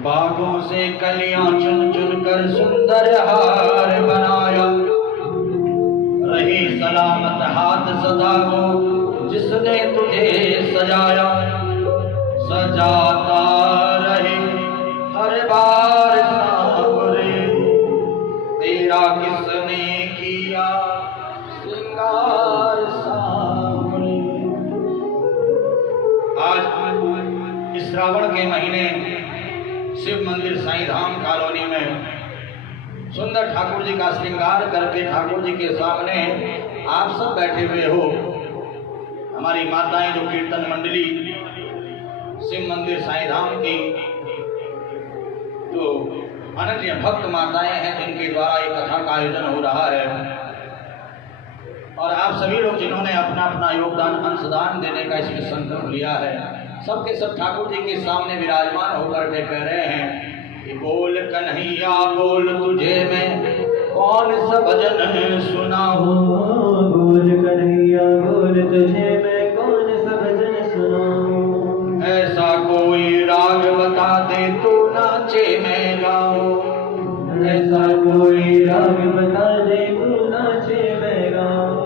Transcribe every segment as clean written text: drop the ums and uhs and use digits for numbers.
बागों से कलियां चुन चुन कर सुंदर हार बनाया। रहे सलामत हाथ सदा वो जिसने तुझे सजाया। सजाता रहे हर बार सांवरे, तेरा किसने किया श्रृंगार सांवरे। आज इस श्रावण के महीने शिव मंदिर साईं धाम कॉलोनी में सुंदर ठाकुर जी का श्रृंगार करके ठाकुर जी के सामने आप सब बैठे हुए हो। हमारी माताएं जो कीर्तन मंडली शिव मंदिर साईं धाम की जो अनन्य भक्त माताएं हैं, जिनके द्वारा एक कथा का आयोजन हो रहा है, और आप सभी लोग जिन्होंने अपना अपना योगदान अंशदान देने का इसमें संकल्प लिया है, सबके सब ठाकुर जी के सामने विराजमान होकर के कह रहे हैं कि बोल कन्हैया बोल तुझे मैं कौन सा भजन सुनाऊं। बोल कन्हैया बोल तुझे मैं कौन सा भजन सुनाऊं। ऐसा कोई राग बता दे तो नाचे मैं गाऊं। ऐसा कोई राग बता दे तो नाचे मैं गाऊं।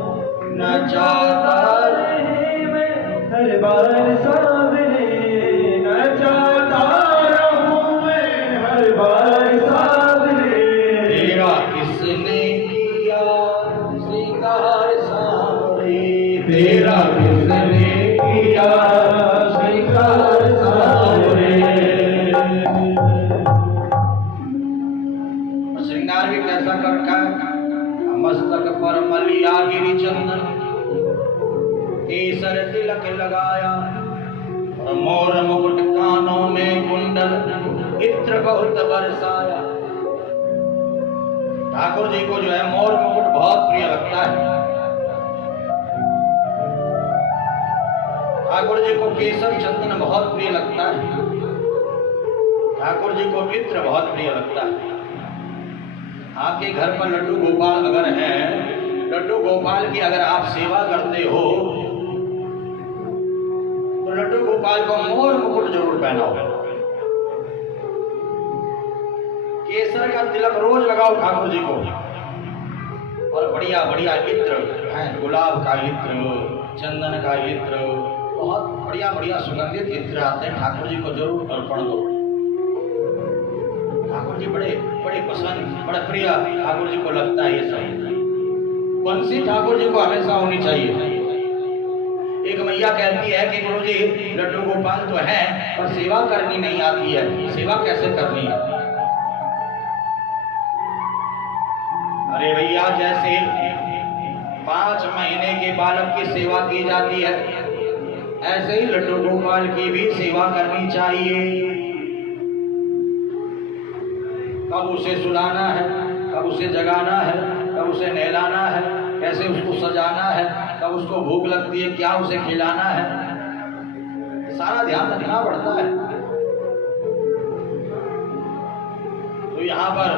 नचाता रहे मैं हर बार सांवरे, नचाता रहूं मैं हर बार सांवरे। तेरा किसने किया श्रृंगार सांवरे। तेरा किसने किया श्रृंगार सांवरे। श्रृंगार भी कैसा कर रखा है? मस्तक पर मलिया गिरी चंदन, केसर तिलक लगाया, और मोर मुकुट कानों में कुंडल, इत्र बहुत बरसाया। ठाकुर जी को जो है मोर मुकुट बहुत प्रिय लगता है। ठाकुर जी को केसर चंदन बहुत प्रिय लगता है। ठाकुर जी को इत्र बहुत प्रिय लगता है। आपके घर पर लड्डू गोपाल अगर हैं, लड्डू गोपाल की अगर आप सेवा करते हो तो लड्डू गोपाल को मोर मुकुट जरूर पहनाओ। केसर का तिलक रोज लगाओ ठाकुर जी को, और बढ़िया बढ़िया इत्र है, गुलाब का इत्र, चंदन का इत्र, बहुत बढ़िया बढ़िया सुगंधित इत्र आते हैं, ठाकुर जी को जरूर अर्पण दो। ठाकुर जी बड़े बड़े पसंद, बड़ा प्रिय ठाकुर जी को लगता है ये सब। बंसी ठाकुर जी को हमेशा होनी चाहिए। एक मैया कहती है कि गुरु जी लड्डू गोपाल तो है पर सेवा करनी नहीं आती है, सेवा कैसे करनी है? अरे भैया, जैसे 5 महीने के बालक की सेवा की जाती है, ऐसे ही लड्डू गोपाल की भी सेवा करनी चाहिए। कब उसे सुलाना है, कब उसे जगाना है, कब उसे नहलाना है, कैसे उसको सजाना है, कब उसको भूख लगती है, क्या उसे खिलाना है, सारा ध्यान रखना पड़ता है। तो यहाँ पर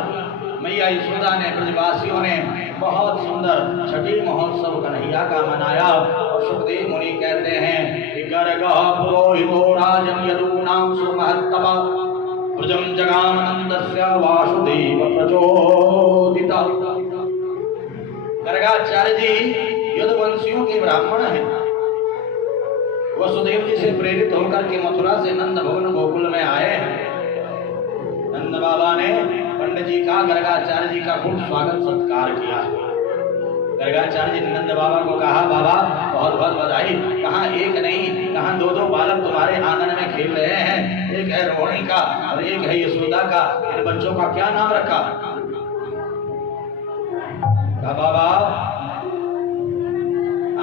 मैया यशोदा ने, ब्रजवासियों ने बहुत सुंदर छठी महोत्सव कन्हैया का मनाया। और सुखदेव मुनि कहते हैं कि गर्गः पुरोहितो राजन् यदूनां सुमहत्तमा प्रजम जगामनंदस्य वासुदेव प्रचोदिता। गर्गाचार्य जी यदुवंशियों के ब्राह्मण हैं। वसुदेव जी से प्रेरित होकर के मथुरा से नंद भवन गोकुल में आए हैं। नंद बाबा ने पंडित जी का, गर्गाचार्य जी का खूब स्वागत सत्कार किया। गर्गाचार्य जी ने नंद बाबा को कहा, बाबा बहुत बहुत बधाई, कहाँ एक नहीं कहाँ 2-2 बालक तुम्हारे आंगन में खेल रहे हैं। एक है रोहिणी का और एक है यशोदा का। इन बच्चों का क्या नाम रखा? कहा, बाबा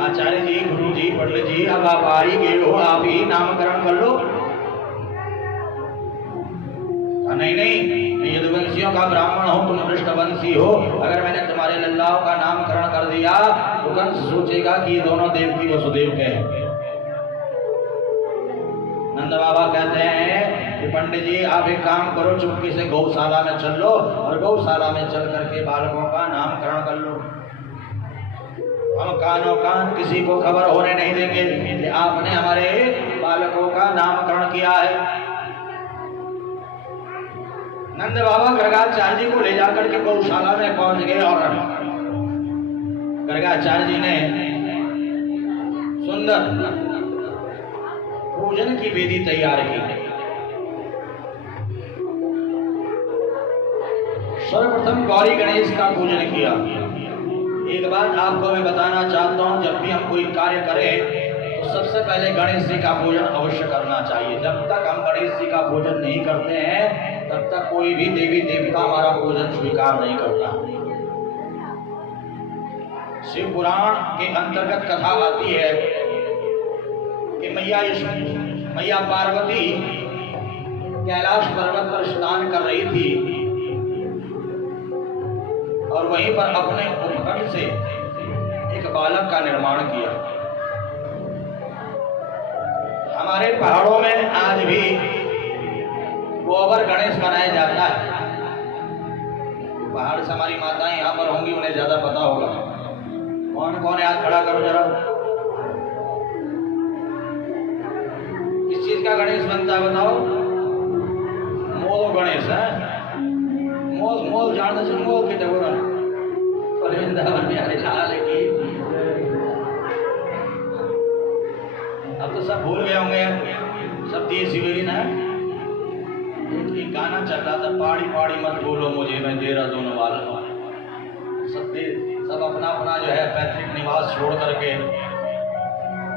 आचार्य जी, गुरु जी, पंडित जी, अब आप आ ही गए हो, आप ही नामकरण कर लो। नहीं नहीं, यदुवंशियों का ब्राह्मण हो, तुम पृष्ठवंशी हो, अगर मैंने तुम्हारे लल्लाओं का नामकरण कर दिया तो कंस सोचेगा कि ये दोनों देवकी वसुदेव के हैं। नंद बाबा कहते हैं कि पंडित जी आप एक काम करो, चुपके से गौशाला में चल लो और गौशाला में चल करके बालकों का नामकरण कर लो। हम कानों कान किसी को खबर होने नहीं देंगे कि आपने हमारे बालकों का नामकरण किया है। नंद बाबा गर्गाचार्य जी को ले जाकर के गौशाला में पहुंच गए और गर्गाचार्य जी ने सुंदर पूजन की वेदी तैयार की। सर्वप्रथम गौरी गणेश का पूजन किया। एक बात आपको मैं बताना चाहता हूं, जब भी हम कोई कार्य करें तो सबसे पहले गणेश जी का पूजन अवश्य करना चाहिए। जब तक हम गणेश जी का पूजन नहीं करते हैं तब तक कोई भी देवी देवता हमारा पूजन स्वीकार नहीं करता। शिव पुराण के अंतर्गत कथा आती है कि मैया पार्वती कैलाश पर्वत पर स्नान कर रही थी और वहीं पर अपने उपकरण से एक बालक का निर्माण किया। हमारे पहाड़ों में आज भी गोबर गणेश बनाया जाता है। पहाड़ से हमारी माताएं यहाँ पर होंगी, उन्हें ज्यादा पता होगा। कौन कौन है, हाथ खड़ा करो जरा। किस चीज का गणेश बनता है बताओ? मोल गणेश है। मोल जानते से मोल की जगह अब तो सब भूल गए होंगे, सब देसी हुई ना। एक गाना चल रहा था, पहाड़ी पहाड़ी मत बोलो मुझे, मैं देहरादून वाला हूँ। सब अपना अपना जो है पैतृक निवास छोड़ करके,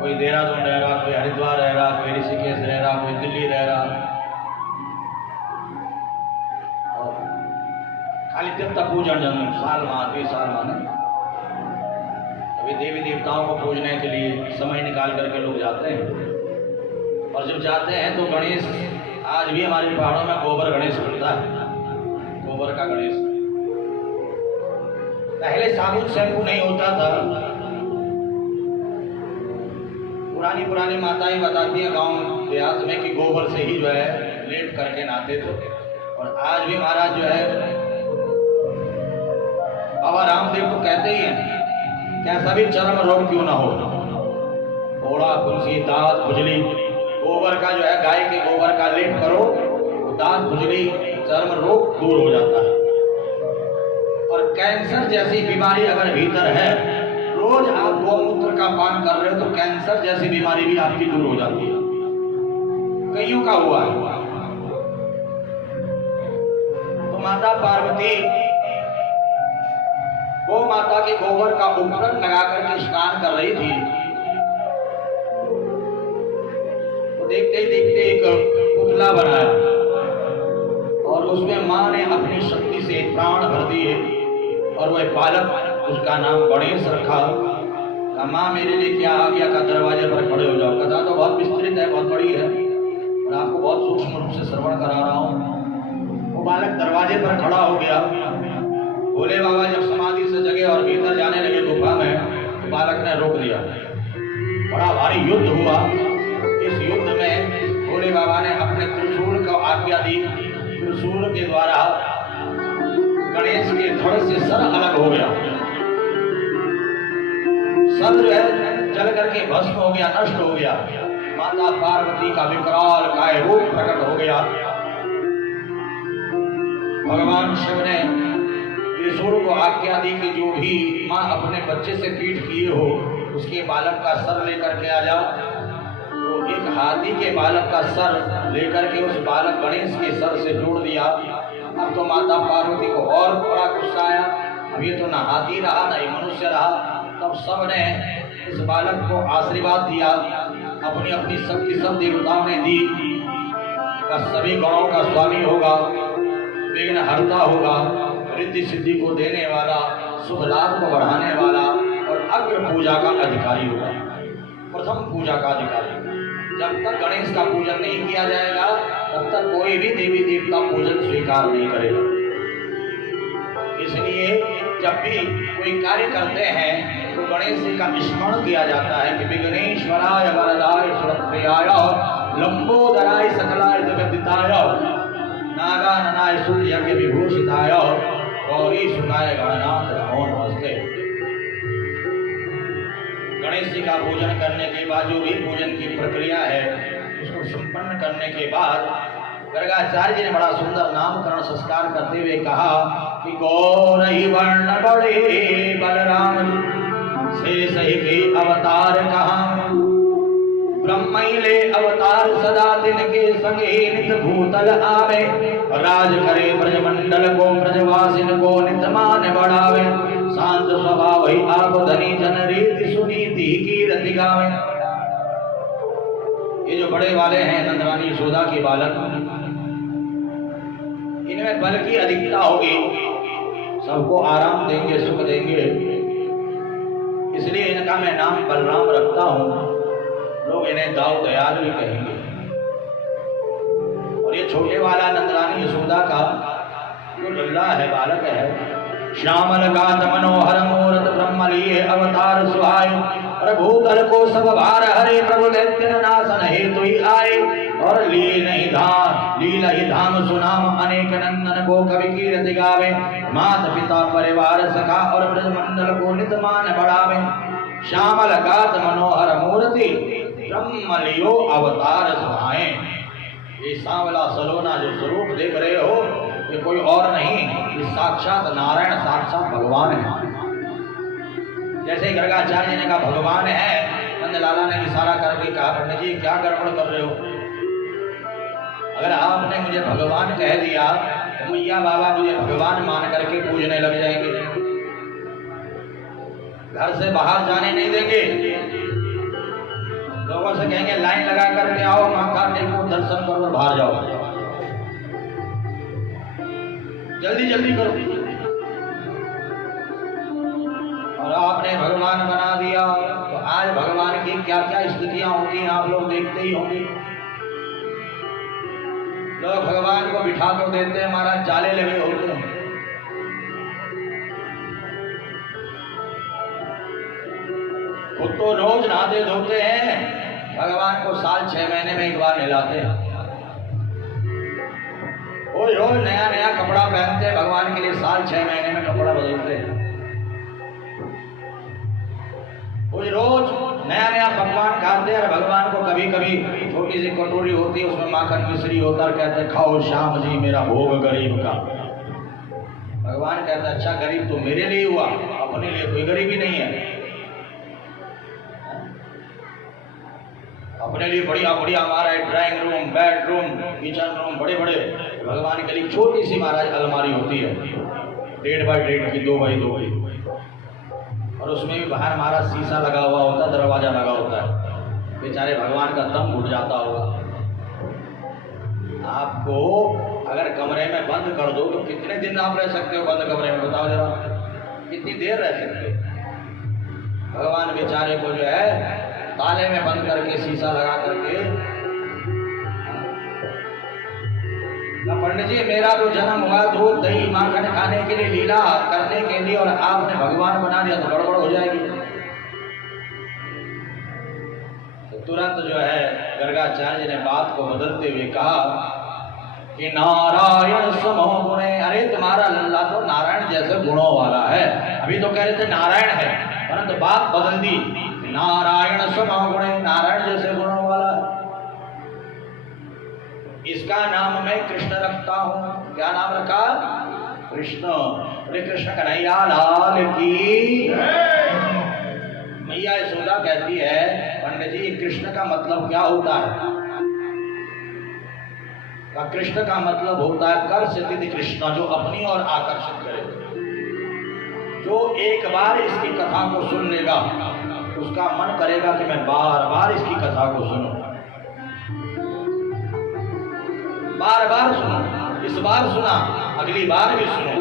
कोई देहरादून रह रहा, कोई हरिद्वार रह रहा, कोई ऋषिकेश रह रहा, कोई दिल्ली रह रहा, खाली देवता पूजन जन साल माने। अभी देवी देवताओं को पूजने के लिए समय निकाल करके लोग जाते हैं। और जब जाते हैं तो गणेश, आज भी हमारे पहाड़ों में गोबर गणेश बनता है। गोबर का गणेश पहले साबुन शैम्पू नहीं होता था। पुरानी माताएं बताती हैं गांव देहात में कि गोबर से ही जो है लेप करके नहाते थे। और आज भी महाराज जो है बाबा रामदेव तो कहते ही हैं, कैसा भी चर्म रोग क्यों ना हो, फोड़ा, फुंसी, दांत, खुजली, गोबर का जो है गाय के गोबर का लेप करो, दांत, खुजली, चर्म रोग दूर हो जाता है। और कैंसर जैसी बीमारी अगर भीतर है, रोज आप गौमूत्र का पान कर रहे हो तो कैंसर जैसी बीमारी भी आपकी दूर हो जाती है। कईयों का हुआ है। तो माता पार्वती गौ माता के गोबर का उपकरण लगा करके स्नान कर रही थी। तो देखते ही देखते एक पुतला बनाया और उसमें मां ने अपनी शक्ति से प्राण भर दिए और वह बालक, उसका नाम गणेश रखा। मां मेरे लिए क्या आ गया का दरवाजे पर खड़े हो जाओ। कथा तो बहुत विस्तृत है, बहुत बड़ी है और आपको बहुत सूक्ष्म रूप से श्रवण करा रहा हूँ। वो बालक दरवाजे पर खड़ा हो गया। भोले बाबा जब समाधि से जगे और भीतर जाने लगे गुफा में, तो बालक ने रोक दिया। बड़ा भारी युद्ध हुआ। इस युद्ध में भोले बाबा ने अपने त्रिशूल को आज्ञा दी। त्रिशूल के द्वारा गणेश के धड़ से सर अलग हो गया। सर जो है जल करके भस्म हो गया, नष्ट हो गया। माता पार्वती का विकराल काय रूप प्रकट हो गया। भगवान शिव ने त्रिशूल को आज्ञा दी कि जो भी माँ अपने बच्चे से पीठ किए हो उसके बालक का सर लेकर के आ जाओ। तो एक हाथी के बालक का सर लेकर के उस बालक गणेश के सर से जोड़ दिया। अब तो माता पार्वती को और बड़ा गुस्सा आया। अब ये तो ना हाथी रहा ना ही मनुष्य रहा। तब सब ने इस बालक को आशीर्वाद दिया। अपनी अपनी शक्ति सब देवताओं ने दी। का सभी गणों का स्वामी होगा, विघ्न हरता होगा, रिद्धि सिद्धि को देने वाला, शुभ लाभ को बढ़ाने वाला और अग्र पूजा का अधिकारी होगा। प्रथम पूजा का अधिकारी। जब तक गणेश का पूजन नहीं किया जाएगा तब तक कोई भी देवी देवता पूजन स्वीकार नहीं करेगा। इसलिए जब भी कोई कार्य करते हैं तो गणेश जी का स्मरण किया जाता है कि विघ्नेश्वराय वरदाय सुरप्रियाय लंबोदराय सकलाय जगद्दिताय नागाननाय सूर्य यज्ञ विभूषिताय गौरी सुताय गणनाथ नमो नमस्ते। गणेश जी का पूजन करने के बाद जो भी पूजन की प्रक्रिया है उसको संपन्न करने के बाद गर्गाचार्य जी ने बड़ा सुंदर नामकरण संस्कार करते हुए कहा कि गौरही वर्ण बड़े बलराम से सही के अवतार कहा, ब्रह्मैले अवतार सदा दिन के संगे नित भूतल आवे, राज करे ब्रजमंडल को ब्रजवासिन को नित मान बढ़ावे, शांत स्वभाव ही आप धनी जन रीति सुनीति की रति गावे। ये जो बड़े वाले हैं नंदरानी यशोदा के बालक, इनमें बल की अधिकता होगी, सबको आराम देंगे, सुख देंगे, इसलिए इनका मैं नाम बलराम रखता हूं। लोग इन्हें दाऊ दयाल भी कहेंगे। और ये छोटे वाला नंदरानी यशोदा का जो लल्ला है, बालक है, श्यामल गात मनोहर मूरत ब्रह्म लिए अवतार सुहाय, प्रभुतल को सब भार हरे प्रभु दैत्य नाशन हेतु ही आए, और लीला ही धाम सुनाम अनेक नंदन को कवि कीर्ति गावे, माता पिता परिवार सखा और ब्रजमंडल को नित मान बढ़ावे। श्यामल गात मनोहर मूर्ति ब्रह्म लियो अवतार सुहाए। ये सांवला सलोना जो स्वरूप देख रहे हो, ये कोई और नहीं, ये साक्षात नारायण, साक्षात भगवान है। जैसे गर्गाचार्य जी ने कहा भगवान है, नंदलाला ने इशारा करके कहा पंडित जी क्या गड़बड़ कर रहे हो, अगर आपने मुझे भगवान कह दिया तो मैया बाबा मुझे भगवान मान करके पूजने लग जाएंगे, घर से बाहर जाने नहीं देंगे, लोगों से कहेंगे लाइन लगा करके आओ, माता टेको, दर्शन करो, बाहर जाओ, जल्दी जल्दी करो। और आपने भगवान बना दिया तो आज भगवान की क्या क्या स्थितियां होंगी आप लोग देखते ही होंगे। लोग भगवान को बिठा कर देते हैं, महाराज जाले लगे होते हैं, खुद तो रोज नहाते धोते हैं, भगवान को साल 6 महीने में एक बार नहलाते हैं, रोज रोज नया नया कपड़ा पहनते हैं, भगवान के लिए साल 6 महीने में कपड़ा बदलते हैं, रोज नया नया पकवान खाते हैं, और भगवान को कभी कभी छोटी सी कटोरी होती है उसमें माखन मिश्री होता है, कहते हैं खाओ श्याम जी मेरा भोग गरीब का। भगवान कहता है अच्छा गरीब तो मेरे लिए हुआ, अपने लिए कोई गरीबी नहीं है, अपने लिए बढ़िया बढ़िया हमारा drawing room, bedroom, kitchen room बड़े बड़े, भगवान के लिए छोटी सी महाराज अलमारी होती है 1.5 बाई 1.5 की, 2 बाई 2 की, और उसमें भी बाहर हमारा शीशा लगा हुआ होता है, दरवाजा लगा होता है, बेचारे भगवान का दम घुट जाता होगा। आपको अगर कमरे में बंद कर दो तो कितने दिन आप रह सकते हो बंद कमरे में, बताओ जरा, कितनी देर रह सकते हो। भगवान बेचारे को जो है ताले में बंद करके शीशा लगा करके, पंडित जी मेरा तो जन्म हुआ दूध दही माखन खाने के लिए, लीला करने के लिए, और आपने भगवान बना दिया तो गड़बड़ हो जाएगी। तो तुरंत जो है गर्गाचार्य ने बात को बदलते हुए कहा कि नारायण समो गुणे, अरे तुम्हारा लल्ला तो नारायण जैसे गुणों वाला है, अभी तो कह रहे थे नारायण है, परंतु बात बदल दी, नारायण समो गुणे, नारायण जैसे गुणों वाला, इसका नाम मैं कृष्ण रखता हूं। क्या नाम रखा? कृष्ण। बोले कृष्ण कन्हैया लाल की। मैया यशोदा कहती है पंडित जी कृष्ण का मतलब क्या होता है? कृष्ण का मतलब होता है कर स्थिति कृष्ण, जो अपनी ओर आकर्षित करे, जो एक बार इसकी कथा को सुन लेगा उसका मन करेगा कि मैं बार बार इसकी कथा को सुनूं, बार बार सुनो, इस बार सुना अगली बार भी सुनो।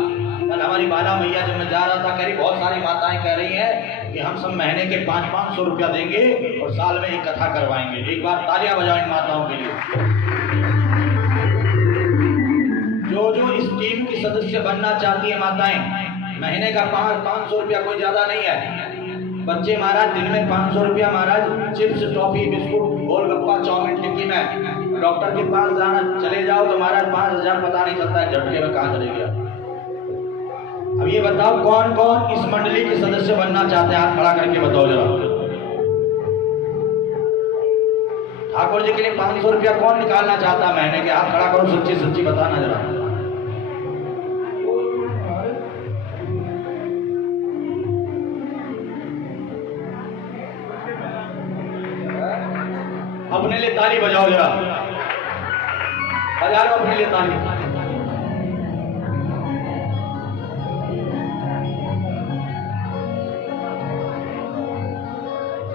कल हमारी बाला मैया जब मैं जा रहा था, कह रही बहुत सारी माताएं कह रही हैं कि हम सब महीने के 500-500 रुपया देंगे और साल में एक कथा करवाएंगे। एक बार तालियां बजाओ इन माताओं के लिए। जो जो इस टीम की सदस्य बनना चाहती है माताएं, महीने का 500 रुपया कोई ज्यादा नहीं है। बच्चे महाराज दिन में 500 रुपया महाराज chips, toffee, biscuit, golgappa, chowmein, tikki में डॉक्टर के पास जाना चले जाओ तो महाराज 5000 पता नहीं चलता है झटके में कहां चले गया। अब ये बताओ कौन कौन इस मंडली के सदस्य बनना चाहते हैं? हाथ खड़ा करके बताओ जरा। ठाकुर जी के लिए 500 रुपया कौन निकालना चाहता? मैंने कि हाथ खड़ा करो, सच्ची सच्ची बताना जरा। अपने लिए ताली बजाओ जरा, बजा लो अपने लिए ताली।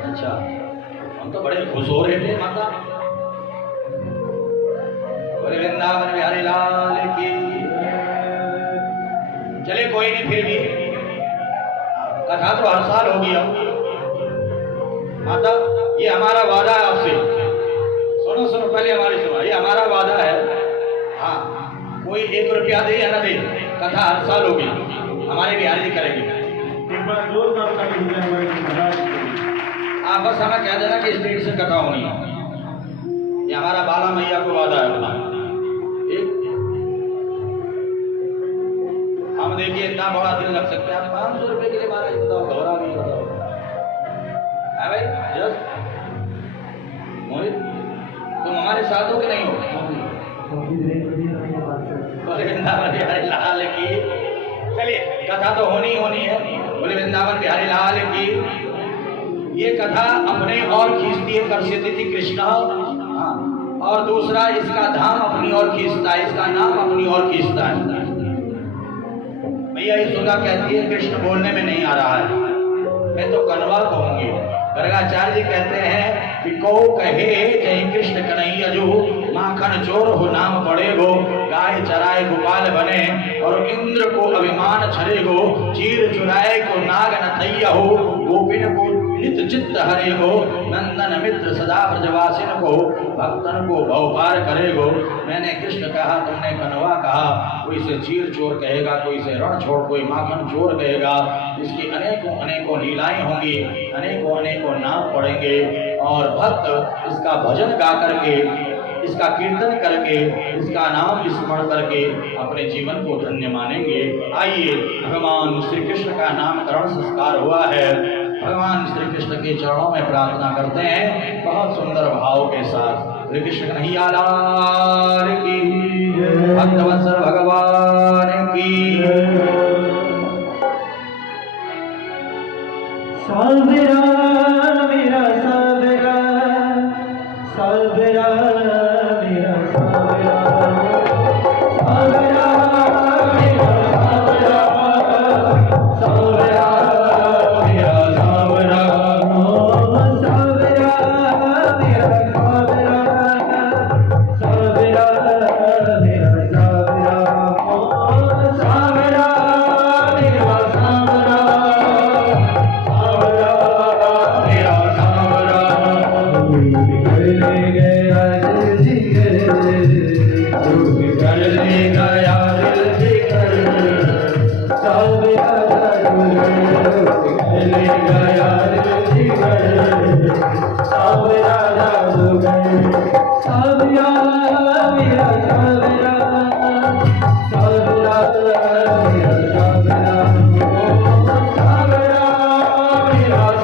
अच्छा, हम तो बड़े खुश हो रहे थे माता। बोले वृंदावन बिहारी लाल की। चले कोई नहीं, फिर भी कथा तो हर साल होगी। अब माता ये हमारा वादा है आपसे, सुनो सुनो, पहले हमारी सुनो, ये हमारा वादा है। हाँ, कोई 1 रुपया दे या ना दे, कथा हर साल होगी, हमारे बिहारी जी करेंगे। आप बस हमें कह देना कि स्टेट से कथा होनी है, ये हमारा बाला मैया को वादा है अपना। हम देखिए इतना बड़ा दिल रख सकते हैं। आप 500 रुपए के लिए महाराज बताओ, घबरा नहीं, बताओ है भाई। जस्ट मोहित, तुम हमारे साथ हो कि नहीं हो? बोले वृंदावन बिहारी लाल की। चलिए, कथा तो होनी होनी है। बोले वृंदावन बिहारी लाल की। ये कथा अपने और खींचती है, कर्षित थी कृष्ण। हाँ, और दूसरा इसका धाम अपनी ओर खींचता है, इसका नाम अपनी ओर खींचता है। मैया यशोदा कहती है कृष्ण बोलने में नहीं आ रहा है, मैं तो कनवा कहूंगी। गर्गाचार्य जी कहते हैं कि को कहे जय कृष्ण कन्हैया जो, माखन चोर हो नाम पड़े गो, गाय चराए गोपाल बने और इंद्र को अभिमान छड़े गो, चीर चुराए को नाग नथैया हो, गोपिन को नित चित्त हरे गो, नंदन मित्र सदा ब्रजवासिन को, भक्तन को भव पार करे गो। मैंने कृष्ण कहा, तुमने कनवा कहा। कोई इसे चीर चोर कहेगा, कोई इसे रण छोड़, कोई माखन चोर कहेगा। इसकी अनेकों अनेकों लीलाएं होंगी, अनेकों अनेकों नाम पढ़ेंगे और भक्त इसका भजन गा करके, इसका कीर्तन करके, इसका नाम स्मरण करके अपने जीवन को धन्य मानेंगे। आइए, भगवान श्री कृष्ण का नामकरण संस्कार हुआ है, भगवान श्री कृष्ण के चरणों में प्रार्थना करते हैं बहुत सुंदर भाव के साथ। श्री कृष्ण कन्हैया लाल की, भक्तवत्सल भगवान की। सावरा मेरा सावरा, सावरा मेरा सावरा, सावरा मेरा सावरा, सावरा मेरा सावरा, सावरा मेरा सावरा, सावरा मेरा सावरा, सावरा मेरा सावरा।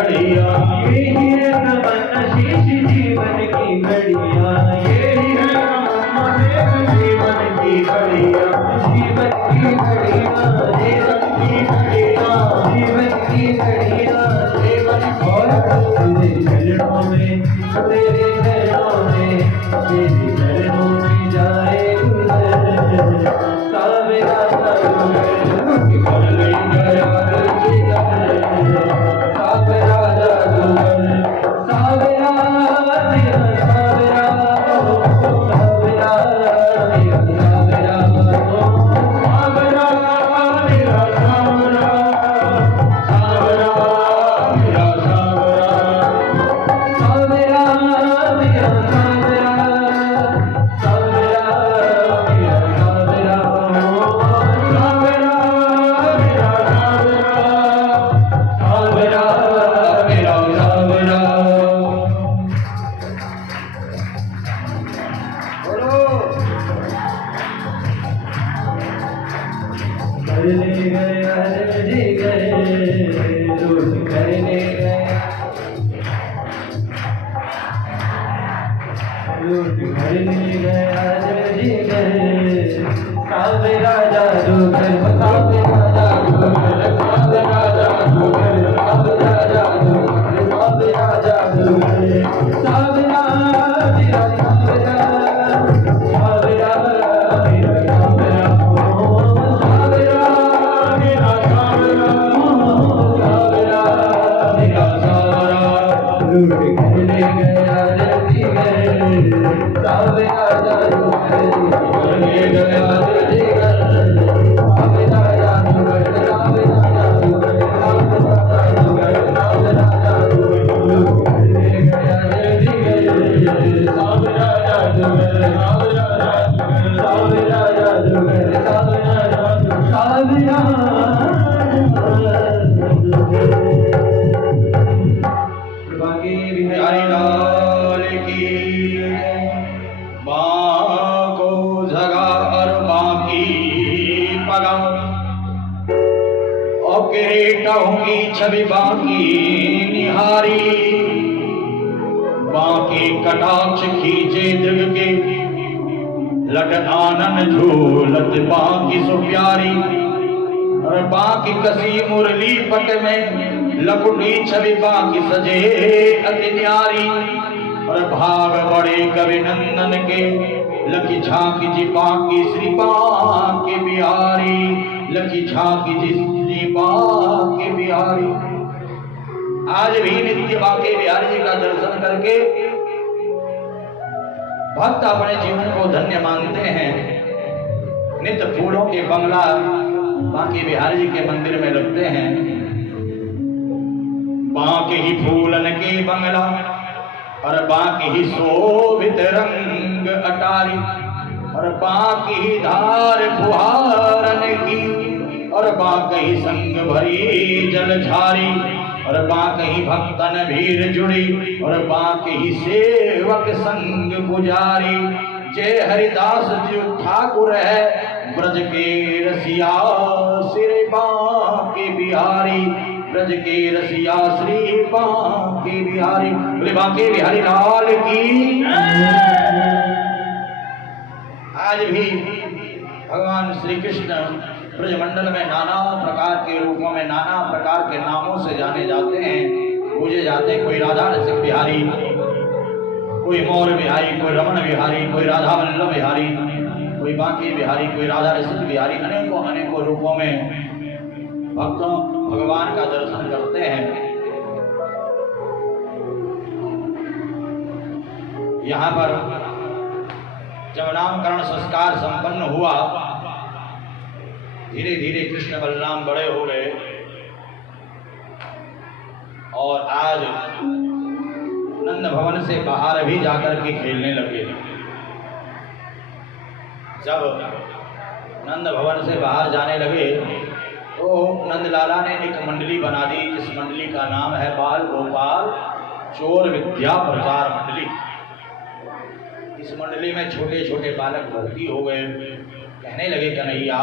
घड़िया, यही है तमन्ना शेष जीवन की घड़िया, यही है तमन्ना शेष जीवन की घड़िया, जीवन की घड़िया, जीवन की घड़िया, जीवन की घड़िया, जीवन और तेरे चरणों में, तेरे चरणों में, तेरे चरणों में जाए गुजर, सावेरा कर गई गया सावेरा जादूगर, सावेरा मेरा सावेरा, सावेरा मेरा सावेरा, सावरा मेरा सावरा, सावरा मेरा सावरा, सावेरा मेरा सावेरा, सावेरा मेरा सावेरा, सावरा मेरा सावरा, सावरा मेरा सावरा। बोलो कर ले गया जी गए, रोज कर ले गया, रोज कर ले गया जी गए, सावेरा जादूगर, सावेरा जादूगर, सावेरा जादूगर, सावेरा जादूगर, सावेरा जादूगर, सावेरा मेरा सावेरा, सावेरा मेरा सावेरा, सावेरा मेरा सावरा, सावेरा मेरा सावेरा, लूट कर ले गया जल्दी गए, सावेरा जादूगर, कर ले गया जल्दी गए, सावेरा जादूगर, सावेरा जादूगर, सावेरा जादूगर, सावेरा जादूगर, लूट कर ले गया जल्दी गए, सावेरा जादूगर, सावेरा जादूगर, सावेरा जादूगर, सावेरा जादूगर, सावेरा बाकी बिहारी लाल की माँ को जगा और बाकी पगा और किरीटों की छवि बाकी निहारी, बाकी कटाक्ष खींचे दृग के लट आनन झूलत बाकी सुप्यारी, और बाकी कसी मुरली पट में लकुटी छवि बाकी सजे अति न्यारी, और भाग बड़े कवि नंदन के लखी झांकी जी बाकी श्री बाके बिहारी, लखी झांकी जी श्री बाके बिहारी। आज भी नित्य बाके बिहारी जी का दर्शन करके भक्त अपने जीवन को धन्य मानते हैं। नित्य फूलों के बंगला बाके बिहारी जी के मंदिर में लगते हैं, बाके ही फूलन के बंगला और बाके ही शोभित रंग अटारी, और बाके ही धार फुहारन की, और बाके ही संग भरी जलझारी, और बाके ही भक्तन भीड़ जुड़ी, और बाके ही सेवक संग गुजारी। जय हरिदास जी ठाकुर है ब्रज के रसिया श्री बाके बिहारी, ब्रज के रसिया श्री बाके बिहारी। बोले बाके बिहारी लाल की। आज भी भगवान श्री कृष्ण ब्रजमंडल में नाना प्रकार के रूपों में नाना प्रकार के नामों से जाने जाते हैं, पूजे जाते हैं। कोई राधा रसिक बिहारी, कोई मोर बिहारी, कोई रमण बिहारी, कोई राधा वल्लभ बिहारी, कोई बाके बिहारी, कोई राधा रसिक बिहारी। अनेकों अनेकों रूपों में भक्तों भगवान का दर्शन करते हैं। यहाँ पर जब नामकरण संस्कार संपन्न हुआ, धीरे धीरे कृष्ण बलराम बड़े हो गए और आज नंद भवन से बाहर भी जाकर के खेलने लगे। जब नंद भवन से बाहर जाने लगे तो नंदलाला ने एक मंडली बना दी, जिस मंडली का नाम है बाल गोपाल चोर विद्या प्रचार मंडली। इस मंडली में छोटे छोटे बालक भर्ती हो गए। कहने लगे कन्हैया,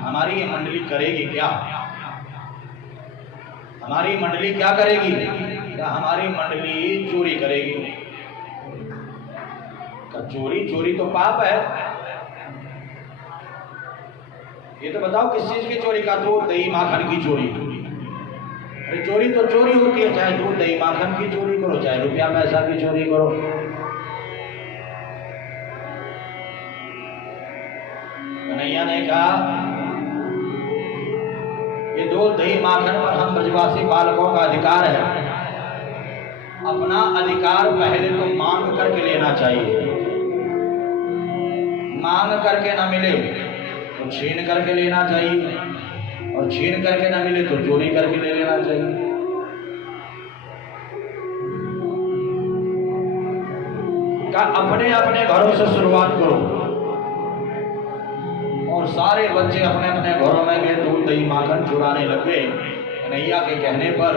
हमारी ये मंडली करेगी क्या? हमारी मंडली क्या करेगी? क्या हमारी मंडली चोरी करेगी? चोरी तो पाप है। ये तो बताओ किस चीज की चोरी? का दूध दही माखन की चोरी। अरे चोरी तो चोरी होती है, चाहे दूध दही माखन की चोरी करो, चाहे रुपया पैसा की चोरी करो। कन्हैया ने कहा ये दूध दही माखन पर हम ब्रजवासी बालकों का अधिकार है। अपना अधिकार पहले तो मांग करके लेना चाहिए। मांग करके ना मिले तो छीन करके लेना चाहिए, और छीन करके ना मिले तो चोरी करके ले लेना चाहिए। का अपने अपने घरों से शुरुआत करो, और सारे बच्चे अपने अपने घरों में भी दूध दही माखन चुराने लगे। कन्हैया के कहने पर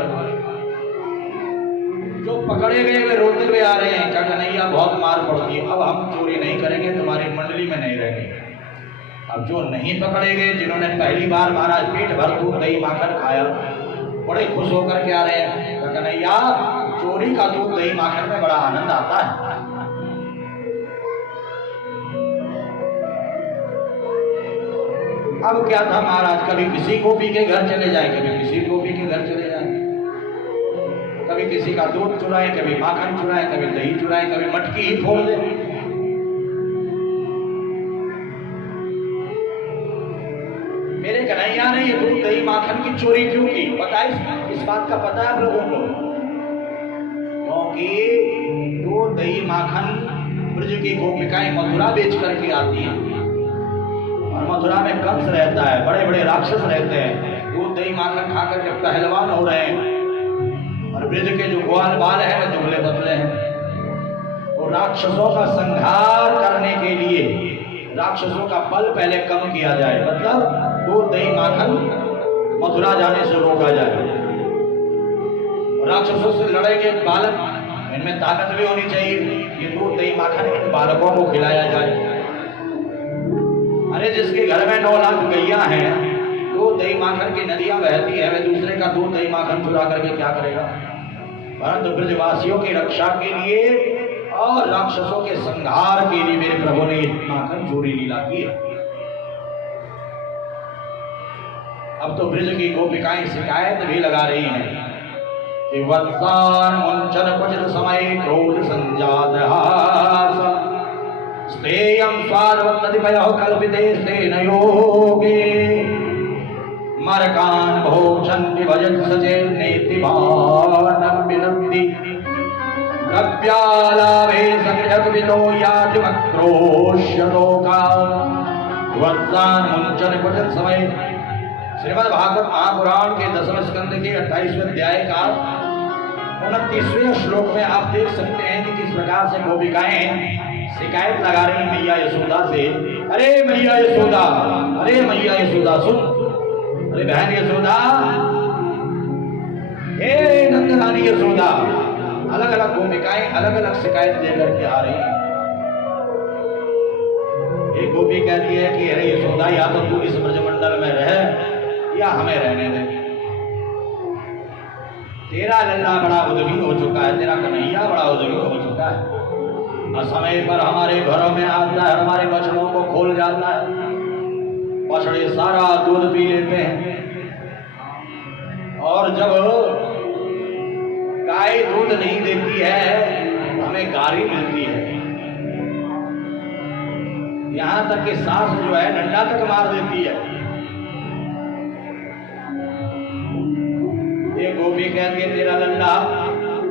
जो पकड़े गए वे रोते हुए आ रहे हैं, क्या कन्हैया बहुत मार पड़ती है, अब हम चोरी नहीं करेंगे, तुम्हारी मंडली में नहीं रहेंगे। अब जो नहीं पकड़े गए, जिन्होंने पहली बार महाराज पेट भर दूध दही माखन खाया, बड़े खुश होकर के आ रहे हैं। क्या कन्हैया चोरी का दूध दही माखन में बड़ा आनंद आता है। अब क्या था महाराज, कभी किसी गोपी के घर चले जाए, कभी किसी गोपी के घर चले जाए, कभी किसी का दूध चुराए, कभी माखन चुराए, कभी दही चुराए, कभी मटकी ही फोड़ दे। मेरे कन्हैया ने ये दूध दही माखन की चोरी क्यों की? पता है इस बात का पता है आप लोगों को? क्योंकि दूध दही माखन ब्रज की गोपिकाएं मथुरा बेच करके आती हैं, और मथुरा में कंस रहता है, बड़े बड़े राक्षस रहते हैं, दूध दही माखन खा करके पहलवान हो रहे हैं, और ब्रज के जो ग्वाल बाल हैं वे दुबले पतले हैं। और राक्षसों का संहार करने के लिए राक्षसों का बल पहले कम किया जाए, मतलब दूध दही माखन मथुरा जाने से रोका जाए। राक्षसों से लड़ेंगे बालक, इनमें ताकत भी होनी चाहिए, ये दूध दही माखन इन बालकों को खिलाया जाए। अरे जिसके घर में 9 लाख गैया हैं, दूध दही माखन की नदियां बहती है, वे दूसरे का दूध दही माखन चुरा करके क्या करेगा? परंतु ब्रजवासियों की रक्षा के लिए और राक्षसों के संहार के लिए मेरे प्रभु ने माखन चोरी लीला की है। अब तो ब्रज की गोपिकाएं शिकायत भी लगा रही हैं कि वत्सान मुंचन क्वचित समय क्रोध संजात हास स्तेयं स्वादवत्तदिपयः कल्पितेस्तेन योगे मरकान् भोक्षन्ति भजन् सचेन्नेति भानं विनन्ति द्रव्यालाभे सकृजगवितो याति मक्रोश्यलोका वत्सान मुंचन क्वचित समय। श्रीमद् भागवत महापुराण के 10वें स्कंद के 28वें अध्याय का 29वें श्लोक में आप देख सकते हैं कि किस प्रकार से गोपिकाएं शिकायत लगा रही मैया यशोदा से। अरे मैया यशोदा, अरे मैया यशोदा सुन, अरे बहन यशोदा, हे नंदरानी यशोदा। अलग अलग गोपिकाएं अलग अलग शिकायत लेकर के आ रही हैं। एक गोपी कहती है कि अरे यशोदा, या तो तू इस ब्रजमंडल में रह या हमें रहने दे। तेरा लल्ला बड़ा उद्यमी हो चुका है, तेरा कन्हैया बड़ा उद्यमी हो चुका है, समय पर हमारे घरों में आता है, हमारे बछड़ों को खोल जाता है, बछड़े सारा दूध पी लेते हैं, और जब गाय दूध नहीं देती है हमें गारी मिलती है। यहां तक कि सास जो है डंडा तक मार देती है। ये गोपी कहती है तेरा लल्ला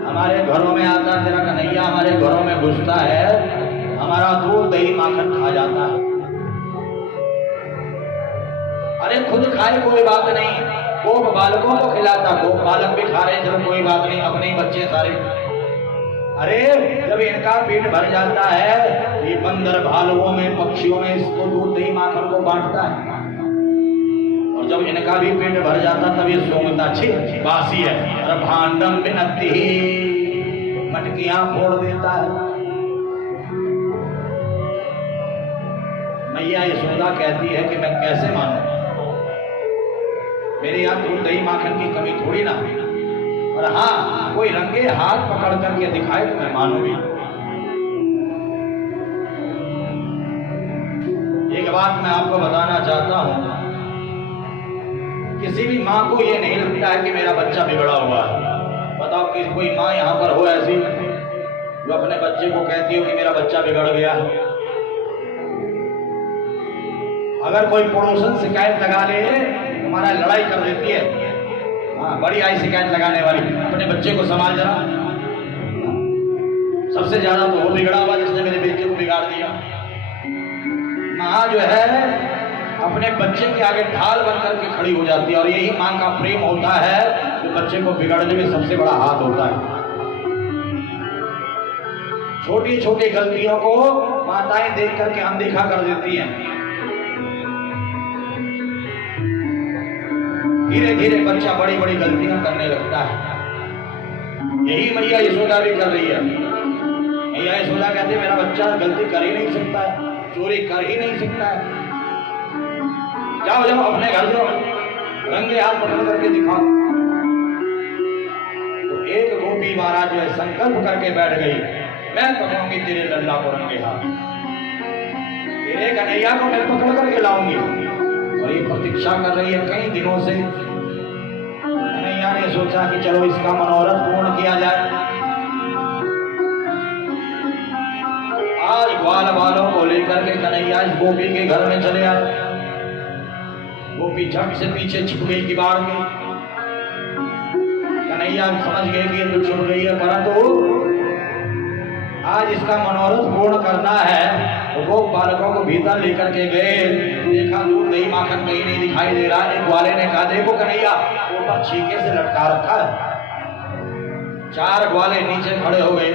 हमारे घरों में आता है, तेरा कन्हैया हमारे घरों में घुसता है, हमारा दूध दही माखन खा जाता है। अरे खुद खाए कोई बात नहीं, गोप बालकों को खिलाता, गोप बालक भी खा रहे चलो कोई बात नहीं, अपने ही बच्चे सारे। अरे जब इनका पेट भर जाता है, ये बंदर भालुओं में पक्षियों में इसको दूध दही माखन को बांटता है, और जब इनका भी पेट भर जाता तब ये सोंगता छी बासी है, और भांडम बिनती मटकियां फोड़ देता है। मैया यशोदा कहती है कि मैं कैसे मानूं, मेरे यहाँ दूध दही माखन की कमी थोड़ी ना, और हाँ, कोई रंगे हाथ पकड़ करके दिखाए तो मैं मानूंगी। एक बात मैं आपको बताना चाहता हूं, किसी भी माँ को ये नहीं लगता है कि मेरा बच्चा बिगड़ा हुआ है। बताओ कि कोई माँ यहाँ पर हो ऐसी जो अपने बच्चे को कहती हो कि मेरा बच्चा बिगड़ गया। अगर कोई पड़ोसन शिकायत लगा ले, हमारा लड़ाई कर देती है, हाँ बड़ी आई शिकायत लगाने वाली, अपने बच्चे को संभाल जरा, सबसे ज्यादा तो वो बिगड़ा हुआ जिसने मेरे बेटे को बिगाड़ दिया। माँ जो है अपने बच्चे के आगे ढाल बन करके खड़ी हो जाती है, और यही माँ का प्रेम होता है जो बच्चे को बिगाड़ने में सबसे बड़ा हाथ होता है। छोटी छोटी गलतियों को माताएं देख करके अनदेखा कर देती हैं। धीरे धीरे बच्चा बड़ी बड़ी गलतियां करने लगता है। यही मैया यशोदा भी कर रही है। मैया यशोदा कहते हैं मेरा बच्चा गलती कर ही नहीं सकता है, चोरी कर ही नहीं सकता है। जाओ जाओ अपने घर जाओ, रंगे हाथ पकड़ करके दिखाओ। तो एक गोपी महाराज जो है संकल्प करके बैठ गई, मैं पकड़ूंगी तेरे लल्ला को रंगे हाथ, तेरे कन्हैया को मैं पकड़ करके लाऊंगी। और ये प्रतीक्षा कर रही है कई दिनों से। कन्हैया ने सोचा कि चलो इसका मनोरथ पूर्ण किया जाए। आज ग्वाल बालों को लेकर के कन्हैया इस गोपी के घर में चले आए। गोपी झट से पीछे छिप गई किवाड़ में। कन्हैया समझ गए कि ये तो छुप गई है, परंतु आज इसका मनोरथ पूर्ण करना है। तो वो बालकों को भीतर लेकर के गए, देखा दूध दही माखन कहीं नहीं दिखाई दे रहा। एक ग्वाले ने कहा देखो कन्हैया, ऊपर छीके से लटका रखा है। 4 ग्वाले नीचे खड़े हो गए,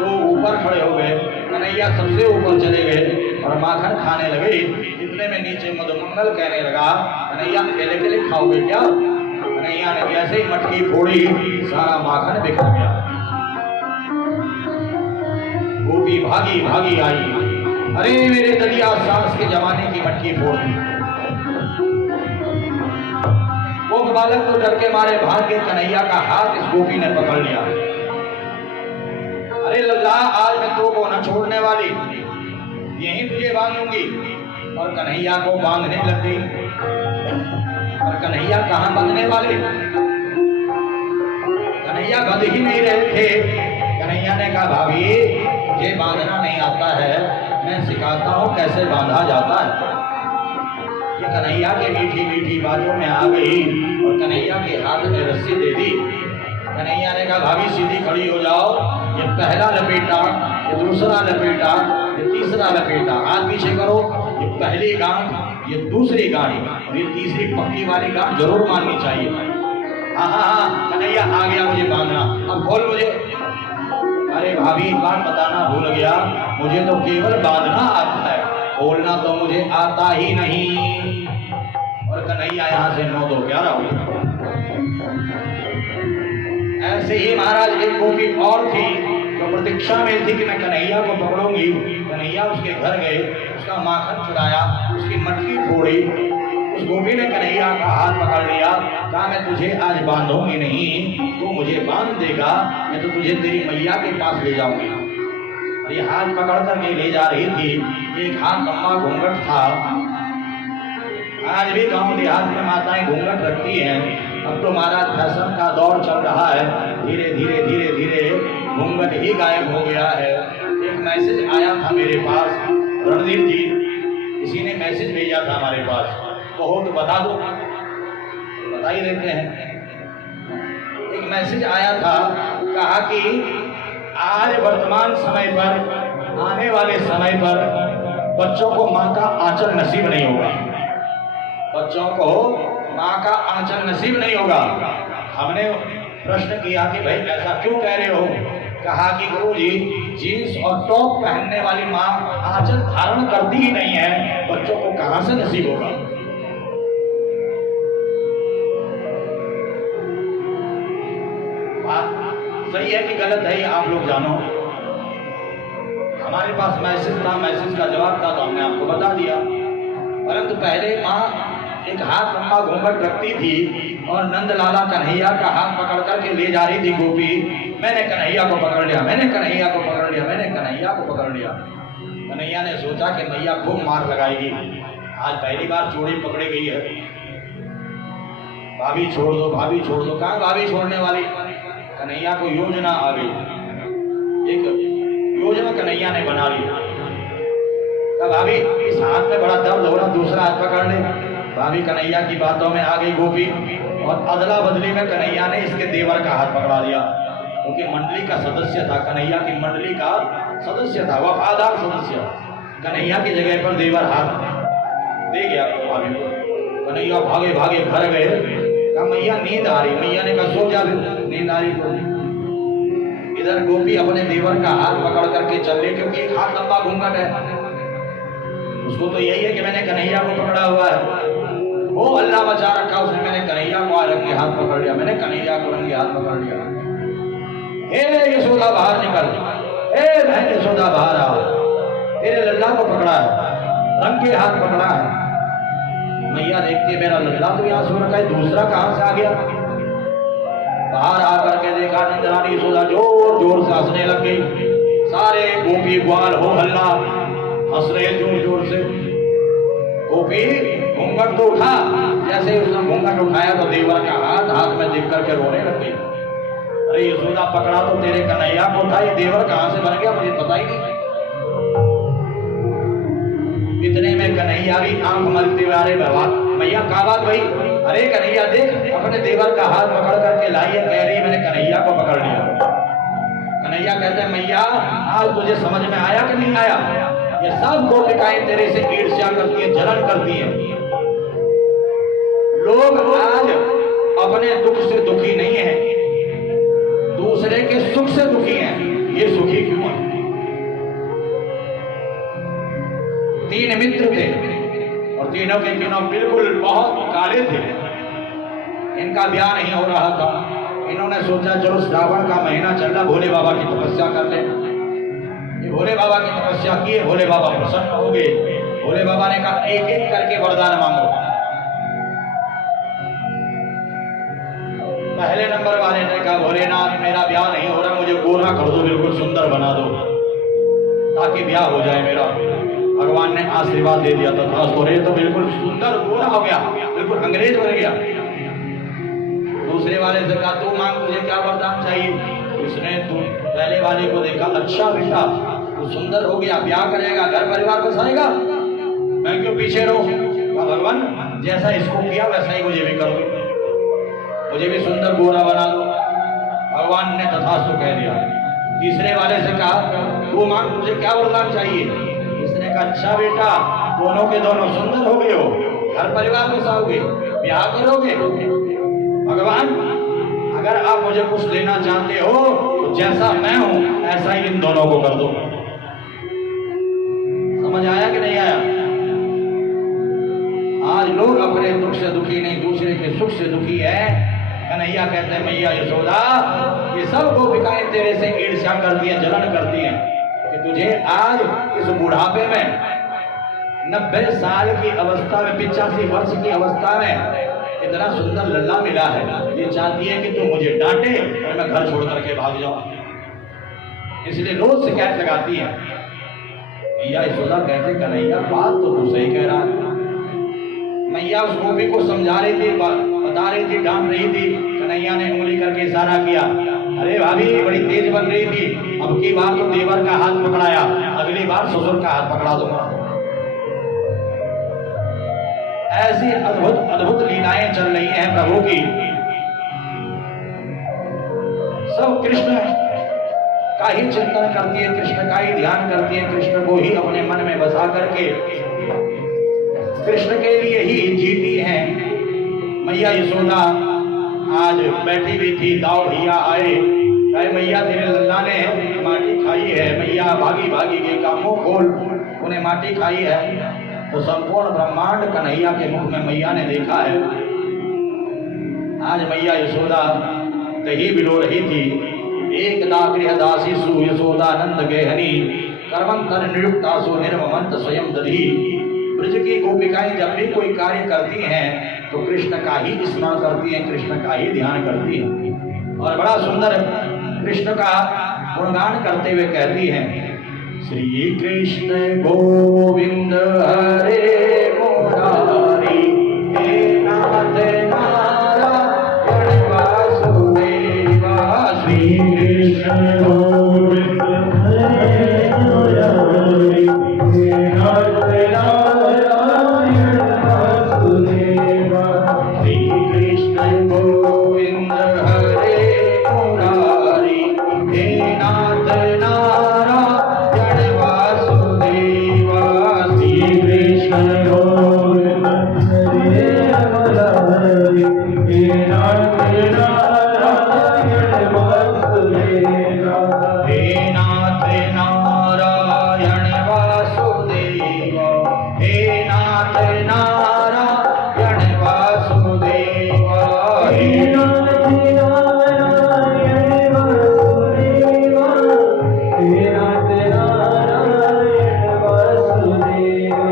2 ऊपर खड़े हो गए। कन्हैया सबसे ऊपर चले गए और माखन खाने लगे। इतने में नीचे मधुमंगल कहने लगा कन्हैया अकेले अकेले खाओगे क्या? कन्हैया ने जैसे ही मटकी फोड़ी, सारा माखन बिखर गया। गोपी भागी भागी आई, अरे मेरे दलिया सास के जमाने की मटकी फोड़ दी। वो बालक तो डर के मारे भाग के कन्हैया का हाथ इस गोपी ने पकड़ लिया। अरे लल्ला, आज मैं तो को न छोड़ने वाली, यहीं तुझे बांधूंगी। और कन्हैया को बांधने लग गई। और कन्हैया कहाँ बांधने वाले, कन्हैया बंध ही नहीं रहे थे। कन्हैया ने कहा भाभी मुझे बांधना नहीं आता है, मैं सिखाता हूँ कैसे बांधा जाता है। ये कन्हैया के मीठी मीठी बातों में आ गई और कन्हैया के हाथ में रस्सी दे दी। कन्हैया ने कहा भाभी सीधी खड़ी हो जाओ, ये पहला लपेटा, ये दूसरा लपेटा, ये तीसरा लपेटा, हाथ पीछे करो। ये पहली गांठ, ये दूसरी गांठ और ये तीसरी पक्की वाली गांठ जरूर माननी चाहिए। हाँ हाँ हाँ कन्हैया आ गया, मुझे बांधना, अब खोल मुझे। अरे भाभी एक बात बताना भूल गया, मुझे तो केवल बांधना आता है, खोलना तो मुझे आता ही नहीं। और कन्हैया यहाँ से 9-2-11 हो गया। ऐसे ही महाराज एक गोपी और थी जो प्रतीक्षा में थी कि मैं कन्हैया को पकड़ूंगी। कन्हैया उसके घर गए, उसका माखन चुराया, उसकी मटकी फोड़ी। उस गोपी ने कन्हैया का हाथ पकड़ लिया, कहा मैं तुझे आज बांधूंगी नहीं, तू मुझे बांध देगा, मैं तो तुझे तेरी मैया के पास ले जाऊंगी। और ये हाथ पकड़ करके ले जा रही थी। एक हाथ लंबा घूंघट था। आज भी गांव देहात में माताएं घूंघट रखती हैं। अब तो महाराज फैशन का दौर चल रहा है, धीरे धीरे धीरे धीरे घूंघट ही गायब हो गया है। एक मैसेज आया था मेरे पास, रणदीप जी किसी ने मैसेज भेजा था हमारे पास, कहो तो बता दो, बता ही देते हैं। एक मैसेज आया था, कहा कि आज वर्तमान समय पर, आने वाले समय पर बच्चों को माँ का आंचल नसीब नहीं होगा। बच्चों को माँ का आंचल नसीब नहीं होगा। हमने प्रश्न किया कि भाई ऐसा क्यों कह रहे हो? कहा कि गुरुजी जीन्स और टॉप पहनने वाली माँ आंचल धारण करती ही नहीं है, बच्चों को कहां से नसीब होगा? सही है कि गलत है, आप लोग जानो। हमारे पास मैसेज था, मैसेज का जवाब था तो हमने आपको बता दिया। परंतु पहले माँ एक हाथ लंबा घूंघट रखती थी, और नंद लाला कन्हैया का हाथ पकड़ करके ले जा रही थी गोपी। मैंने कन्हैया को पकड़ लिया, मैंने कन्हैया को पकड़ लिया, मैंने कन्हैया को पकड़ लिया। कन्हैया ने सोचा कि मैया खूब मार लगाएगी, आज पहली बार चोरी पकड़ी गई है। भाभी छोड़ दो, भाभी छोड़ दो। कहाँ भाभी छोड़ने वाली? कन्हैया को योजना आ गई, एक योजना कन्हैया ने बना ली। भाभी इस हाथ में बड़ा दर्द हो रहा, दूसरा हाथ पकड़ ले। भाभी कन्हैया की बातों में आ गई गोपी, और अदला बदली में कन्हैया ने इसके देवर का हाथ पकड़ा दिया, क्योंकि मंडली का सदस्य था, कन्हैया की मंडली का सदस्य था, वफादार सदस्य। कन्हैया की जगह पर देवर हाथ दे गया भाभी को। कन्हैया भागे भागे घर गए, कहा मैया नींद आ रही। मैया ने कहा सो जा, नींद आ रही तो। इधर गोपी अपने देवर का हाथ पकड़ करके चल रही, क्योंकि एक हाथ लंबा घूंघट है, उसको तो यही है कि मैंने कन्हैया को पकड़ा हुआ है। वो अल्लाह बचा रखा, उसने मैंने कन्हैया को रंगे हाथ पकड़ लिया, मैंने कन्हैया को रंगे हाथ पकड़ लिया। हे यशोदा बाहर निकल, हे बहन यशोदा बाहर आओ, तेरे लल्ला को पकड़ा है, रंगे हाथ पकड़ा है। मैया देखती है मेरा लल्ला तो यहाँ सो रखा है, दूसरा कहां से आ गया? बाहर आकर के देखा नंदरानी यशोदा जोर जोर से हंसने लग गई। सारे गोपी ग्वाल हो हल्ला हंस रहे जोर जोर से। गोपी घूंघट तो उठा, जैसे ही उसने घूंघट उठाया तो देवर का हाथ हाथ में देख करके रोने लग गई। अरे यशोदा पकड़ा तो तेरे कन्हैया को था, ये देवर कहां से बन गया मुझे पता ही नहीं। इतने में कन्हैया भी आंख मलते हुए, अरे बाबा मैया का बात भाई? अरे कन्हैया देख, अपने देवर का हाथ पकड़ करके लाई है, कह रही मैंने कन्हैया को पकड़ लिया। कन्हैया कहते हैं मैया आज तुझे समझ में आया कि नहीं आया? ये सब गोपिकाएं तेरे से ईर्ष्या करती हैं, जलन करती हैं। लोग आज अपने दुख से दुखी नहीं है, दूसरे के सुख से दुखी हैं। ये सुखी क्यों है? 3 मित्र थे और तीनों के तीनों बिल्कुल बहुत काले थे, इनका ब्याह नहीं हो रहा था। इन्होंने सोचा चलो श्रावण का महीना चल रहा, भोले बाबा की तपस्या कर ले। ये भोले बाबा की तपस्या किए, भोले बाबा प्रसन्न हो गए। भोले बाबा ने कहा एक एक करके वरदान मांगो। पहले नंबर वाले ने कहा भोलेनाथ मेरा ब्याह नहीं हो रहा, मुझे गोरा कर दो, बिल्कुल सुंदर बना दो ताकि ब्याह हो जाए मेरा। भगवान ने आशीर्वाद दे दिया था, तो बिल्कुल सुंदर गोरा हो गया, बिल्कुल अंग्रेज बन गया। दूसरे वाले से कहा तू मांग, तुझे क्या वरदान चाहिए? उसने पहले वाले को देखा, अच्छा बेटा तू सुंदर हो गया, ब्याह करेगा, घर परिवार बसाएगा, मैं क्यों पीछे रहूं? भगवान जैसा इसको किया वैसा ही मुझे भी कर दो, मुझे भी सुंदर गोरा बना दो। भगवान ने तथास्तु कह दिया। तीसरे वाले से कहा तू मांग, तुझे क्या वरदान चाहिए? इसने कहा अच्छा बेटा दोनों के दोनों सुंदर हो गए हो, घर परिवार बसाओगे, ब्याह करोगे। भगवान अगर आप मुझे कुछ देना चाहते हो तो जैसा मैं हूं ऐसा ही इन दोनों को कर दो। समझ आया कि नहीं आया? आज लोग अपने दुख से दुखी नहीं, दूसरे के सुख से दुखी है। कन्हैया कहते हैं मैया यशोदा ये सब गोपिकाएं तेरे से ईर्ष्या करती हैं, जलन करती हैं कि तुझे आज इस बुढ़ापे में 90 साल की अवस्था में, 85 वर्ष की अवस्था में इतना सुंदर लल्ला मिला है। ये चाहती है कि तू मुझे डांटे और मैं घर छोड़ करके भाग जाऊं, इसलिए रोज शिकायत लगाती है। मैया यशोदा कहते कन्हैया बात तो तू सही कह रहा है। मैया उस गोपी को समझा रही थी, बता रही थी, डांट रही थी। कन्हैया ने उंगली करके इशारा किया, अरे भाभी बड़ी तेज बन रही थी, अब की बार तो देवर का हाथ पकड़ाया, अगली बार ससुर का हाथ पकड़ा दूंगा। ऐसी अद्भुत अद्भुत लीलाएं चल रही हैं प्रभु की। सब कृष्ण का ही चिंतन करती है, कृष्ण का ही ध्यान करती है, कृष्ण को ही अपने मन में बसा करके कृष्ण के लिए ही जीती हैं। मैया यशोदा आज बैठी हुई थी, दाऊ भैया आए, कहे मैया तेरे लल्ला ने माटी खाई है। मैया भागी भागी गई, का मुंह खोल, उन्हें माटी खाई है। तो संपूर्ण ब्रह्मांड कन्हैया के मुख में मैया ने देखा है। आज मैया यशोदा दही बिलो रही थी। एकदा गृहदासीसु यशोदा नंद गेहनी कर्मंतर निरुक्तासु निर्ममंत स्वयं दधी। ब्रज की गोपिकाएं जब भी कोई कार्य करती हैं तो कृष्ण का ही स्मरण करती हैं, कृष्ण का ही ध्यान करती हैं और बड़ा सुंदर कृष्ण का गुणगान करते हुए कहती हैं, श्री कृष्ण गोविंद हरे मुरारी हे नाथ नारायण वासुदेवा। श्री कृष्ण गोविंद हरे मुरारी हे नाथ नारायण वासुदेवा। श्री कृष्ण गोविंद हरे मुरारी हे नाथ नारायण वासुदेवा। श्री कृष्ण गोविंद हरे मुरारी हे नाथ नारायण वासुदेवा। हे नाथ नारायण वासुदेवा। हे नाथ नारायण वासुदेवा। हे नाथ नारायण वासुदेवा। हे नाथ नारायण वासुदेवा।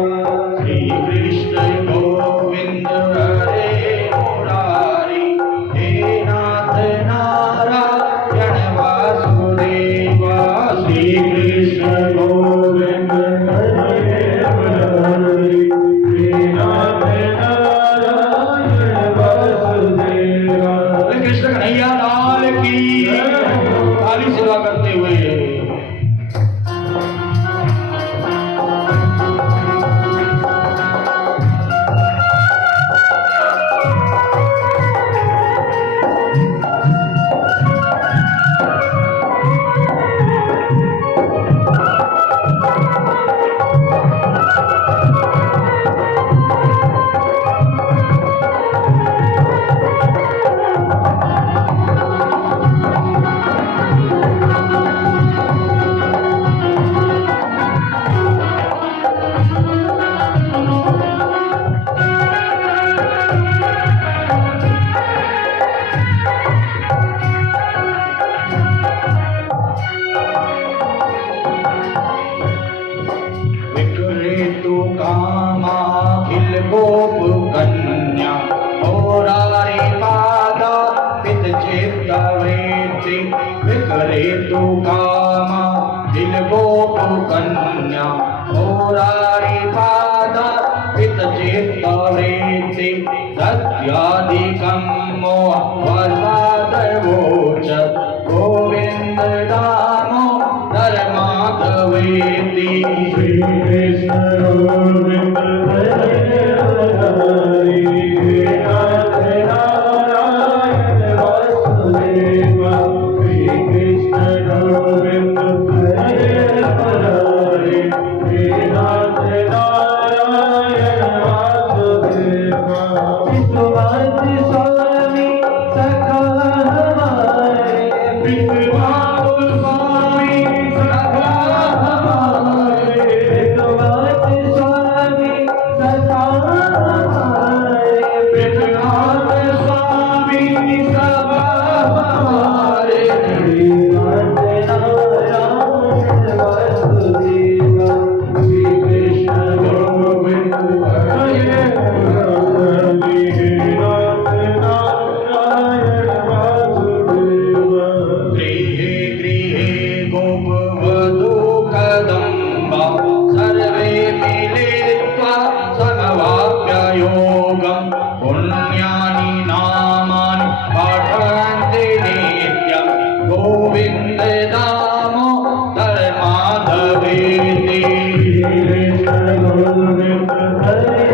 श्री कृष्ण गोविंद हरे मुरारी हे नाथ नारायण वासुदेवा। श्री कृष्ण गोविंद हरे मुरारी हे नाथ नारायण वासुदेवा। कृष्ण कन्हैया लाल की काली सेवा करते हुए विक्रेतु कामाखिल गोप कन्या होरारी पादा पित चित्तवृत्ति। विक्रेतु कामाखिल गोप कन्या होरारी पादा पित चित्तवृत्ति। तत्यादिकं मोह वसादवोच गोविंद दामोदर माधवेति। श्री कृष्ण गोविंद हरे मुरारी हे नाथ नारायण वासुदेवा। श्री कृष्ण गोविंद हरे मुरारी हे नाथ नारायण वासुदेवा। विश्वनाथ स्वामी सखा हमारे। विश्वनाथ स्वामी सखा हमारे। विश्वनाथ स्वामी सखा हमारे। विश्वनाथ स्वामी सखा हमारे। हे नाथ नारायण वासुदेवा। श्री कृष्ण गोविंद हरे मुरारी हे नाथ नारायण वासुदेवा। गृहे गृहे गोपवधू कदम्बा सर्वे मिलित्वा समवाप्ययोगं पुण्यानि नामानि पठन्ति नित्यं गोविन्द दामोदर माधवेति। कृष्ण गोविंद हरे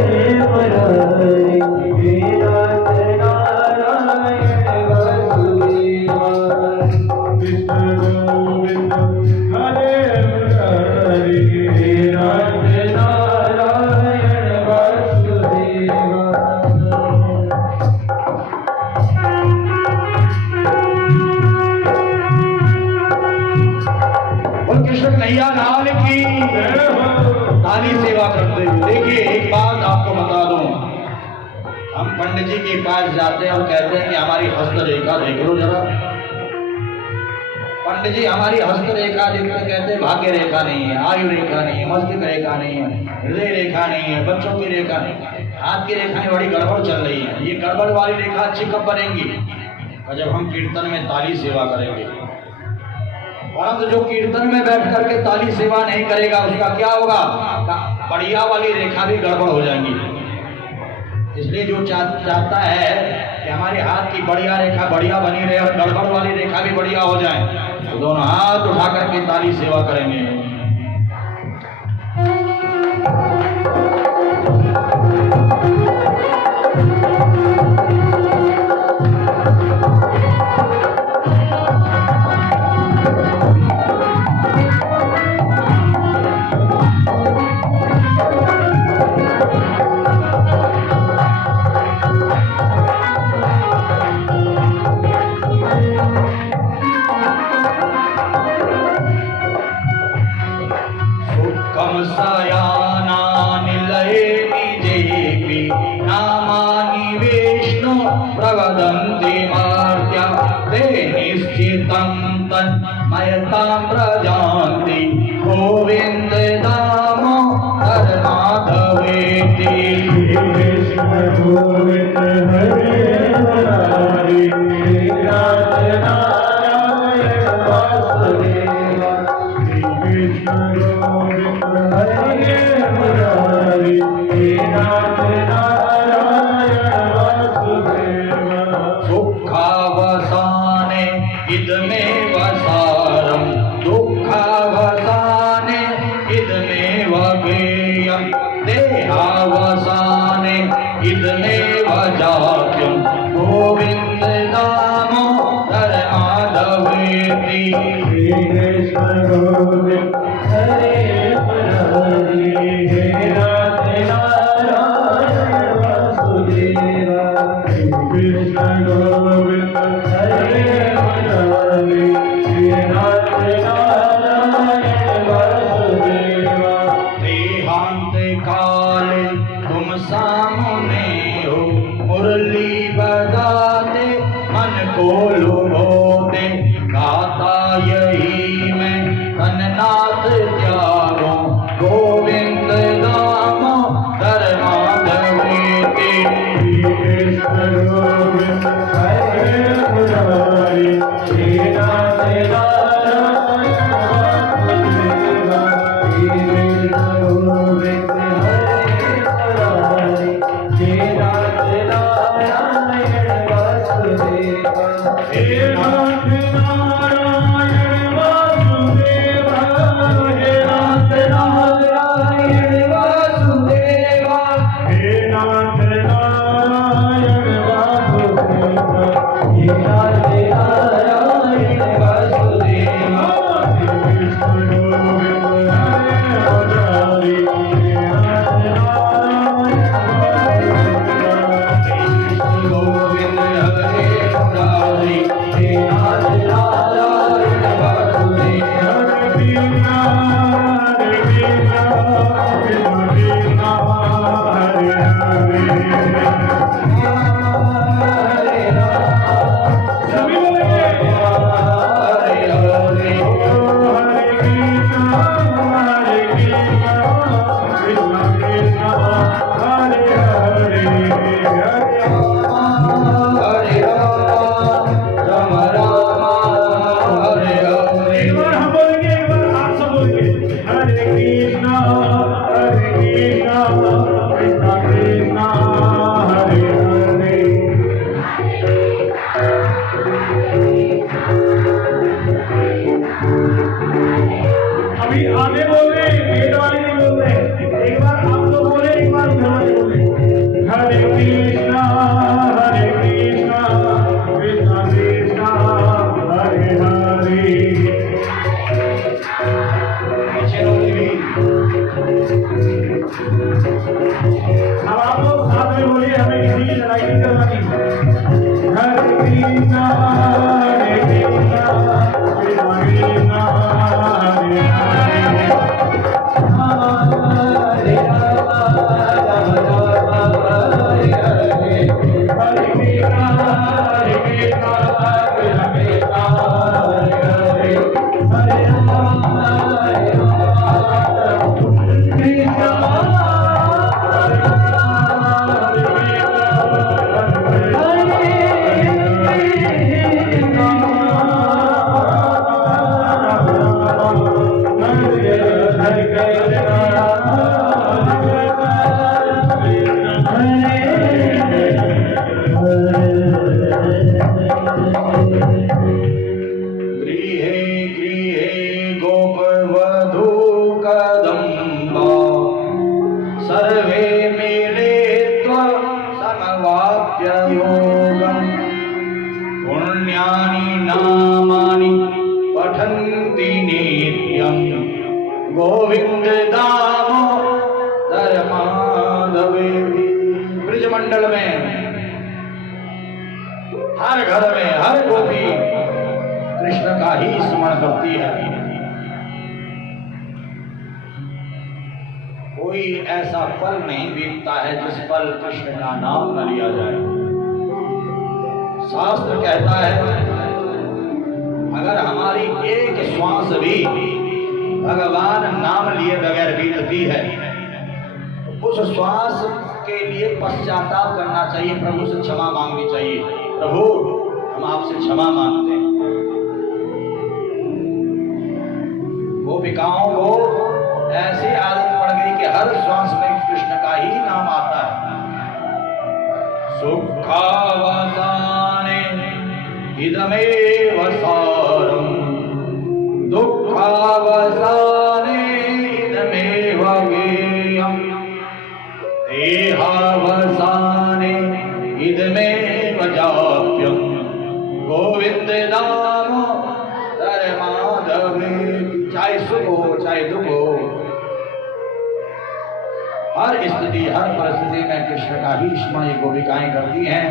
मुरारी हे नाथ नारायण वासुदेवा। कृष्ण गोविंद हरे मुरारी हे नाथ नारायण वासुदेवा। और कृष्ण कन्हैया लाल की ताली सेवा करते हुए देखिए एक बात आपको बता दूं, हम पंडित जी के पास जाते हैं और कहते हैं कि हमारी हस्तरेखा देख लो जरा। पंडित जी हमारी हस्त रेखा जिसको कहते हैं भाग्य रेखा नहीं है, आयु रेखा नहीं है, मस्तिष्क रेखा नहीं है, हृदय रेखा नहीं है, बच्चों की रेखा नहीं है, हाथ की रेखाएं बड़ी गड़बड़ चल रही है। ये गड़बड़ वाली रेखा अच्छी कब बनेंगी? और जब हम कीर्तन में ताली सेवा करेंगे। परंतु जो कीर्तन में बैठ करके ताली सेवा नहीं करेगा उसका क्या होगा? बढ़िया वाली रेखा भी गड़बड़ हो जाएंगी। इसलिए जो चाहता है कि हमारे हाथ की बढ़िया रेखा बढ़िया बनी रहे और गड़बड़ वाली रेखा भी बढ़िया हो जाए, तो दोनों हाथ उठा करके ताली सेवा करेंगे। प्रवदन्ति मार्त्या ते निश्चितं तन्मयतां प्रजान्ति गोविन्द दामोदर माधवेति। कृष्ण गोविंद हरे मुरारी नाथ नारायण वासुदेवा। कृष्ण गोविंद हरे मुरारी नाथ नारायण वासुदेवा। सुखावसाने इदमेव सारं दुःखावसाने इदमेव गेयं देहावसाने इदमेव जात्यं गोविन्द दामोदर माधवेति। कृष्ण गोविंद हरे मुरारी नाथ नारायण वासुदेवा। कृष्ण गोविंद हरे मुरारी नाथ नारायण वासुदेवा। देहांत काले तुम सामने हो, मुरली बजाते मन को लुभाते, गाता यही मैं कन्नाथ त्यागो गोविंद दामोदर माधवेति। कृष्ण गोविंद हरे मुरारी नाथ नारायण वासुदेवा। कृष्ण गोविंद हरे मुरारी नाथ नारायण वासुदेवा। हे नाथ नारायण वासुदेवा। गृहे गृहे गोपवधू कदम्बा सर्वे मिलित्वा समवाप्य योगम् पुण्यानि नामानि पठन्ति नित्यम् गोविंद दामोदर माधवेति। ब्रजमंडल में हर घर में हर गोपी कृष्ण का ही स्मरण करती है। कोई ऐसा पल नहीं बीतता है जिस पल कृष्ण का नाम न लिया जाए। शास्त्र कहता है अगर हमारी एक श्वास भी भगवान नाम लिए बगैर बीतती है तो उस श्वास के लिए पश्चाताप करना चाहिए, प्रभु से क्षमा मांगनी चाहिए। प्रभु हम आपसे क्षमा मांगते हैं। गोपिकाओं को ऐसी आदत पड़ गई कि हर श्वास में कृष्ण का ही नाम आता है। सुखावसाने इदमेव सारम् दुःखावसाने इदमेव गेयम् देहावसाने इदमेव जाप्यम् गोविंद दामोदर माधवेति। चाहे सुख हो चाहे दुख हो, हर स्थिति हर परिस्थिति में कृष्ण का ही स्मरण ये गोपिकाएं करती हैं।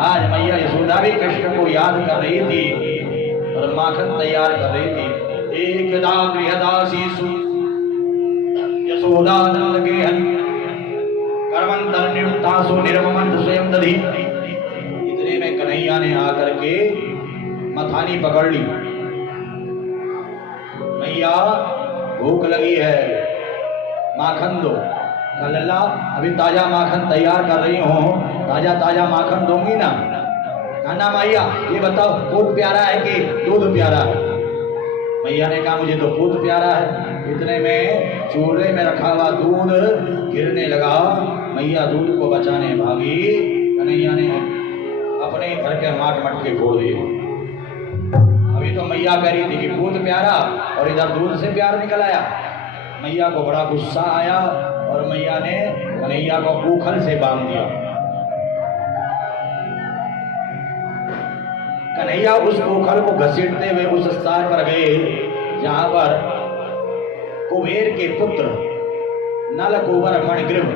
आज मैया यशोदा भी कृष्ण को याद कर रही थी और माखन तैयार कर रही थी। एकदा गृहदासीसु यशोदा नंद के कर्मंतर निरुक्तासु निर्ममंत स्वयं दधी। इतने में कन्हैया ने आकर के मथानी पकड़ ली। मैया भूख लगी है, माखन दो। लल्ला अभी ताजा माखन तैयार कर रही हूँ, ताजा ताजा माखन दूंगी ना। नाना मैया ये बताओ दूध प्यारा है कि दूध प्यारा है? मैया ने कहा मुझे तो दूध प्यारा है। इतने में चूल्हे में रखा हुआ दूध गिरने लगा। मैया दूध को बचाने भागी, कन्हैया ने अपने घर के माट मटके फोड़ दिए। अभी तो मैया कह रही थी कि दूध प्यारा और इधर दूध से प्यार निकल आया। मैया को बड़ा गुस्सा आया और मैया ने कन्हैया को ऊखल से बांध दिया। कन्हैया उस ऊखल को घसीटते हुए उस स्थान पर गए जहां पर कुबेर के पुत्र नलकुबर मणिग्रीव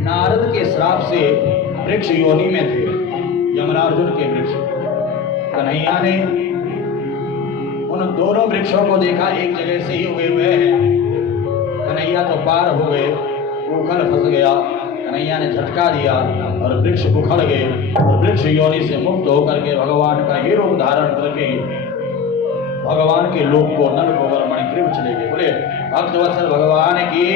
नारद के श्राप से वृक्ष योनि में थे, यमराजुन के वृक्ष। कन्हैया ने उन दोनों वृक्षों को देखा, एक जगह से ही उगे हुए हैं। कन्हैया तो पार हो गए, ऊखल फंस गया। कन्हैया ने झटका दिया और वृक्ष उखड़ गए और वृक्ष योनि से मुक्त होकर के भगवान का ही रूप धारण करके भगवान के लोक को नलकुबर मणिग्रीव चले गए। बोले भक्तवत्सल भगवान की।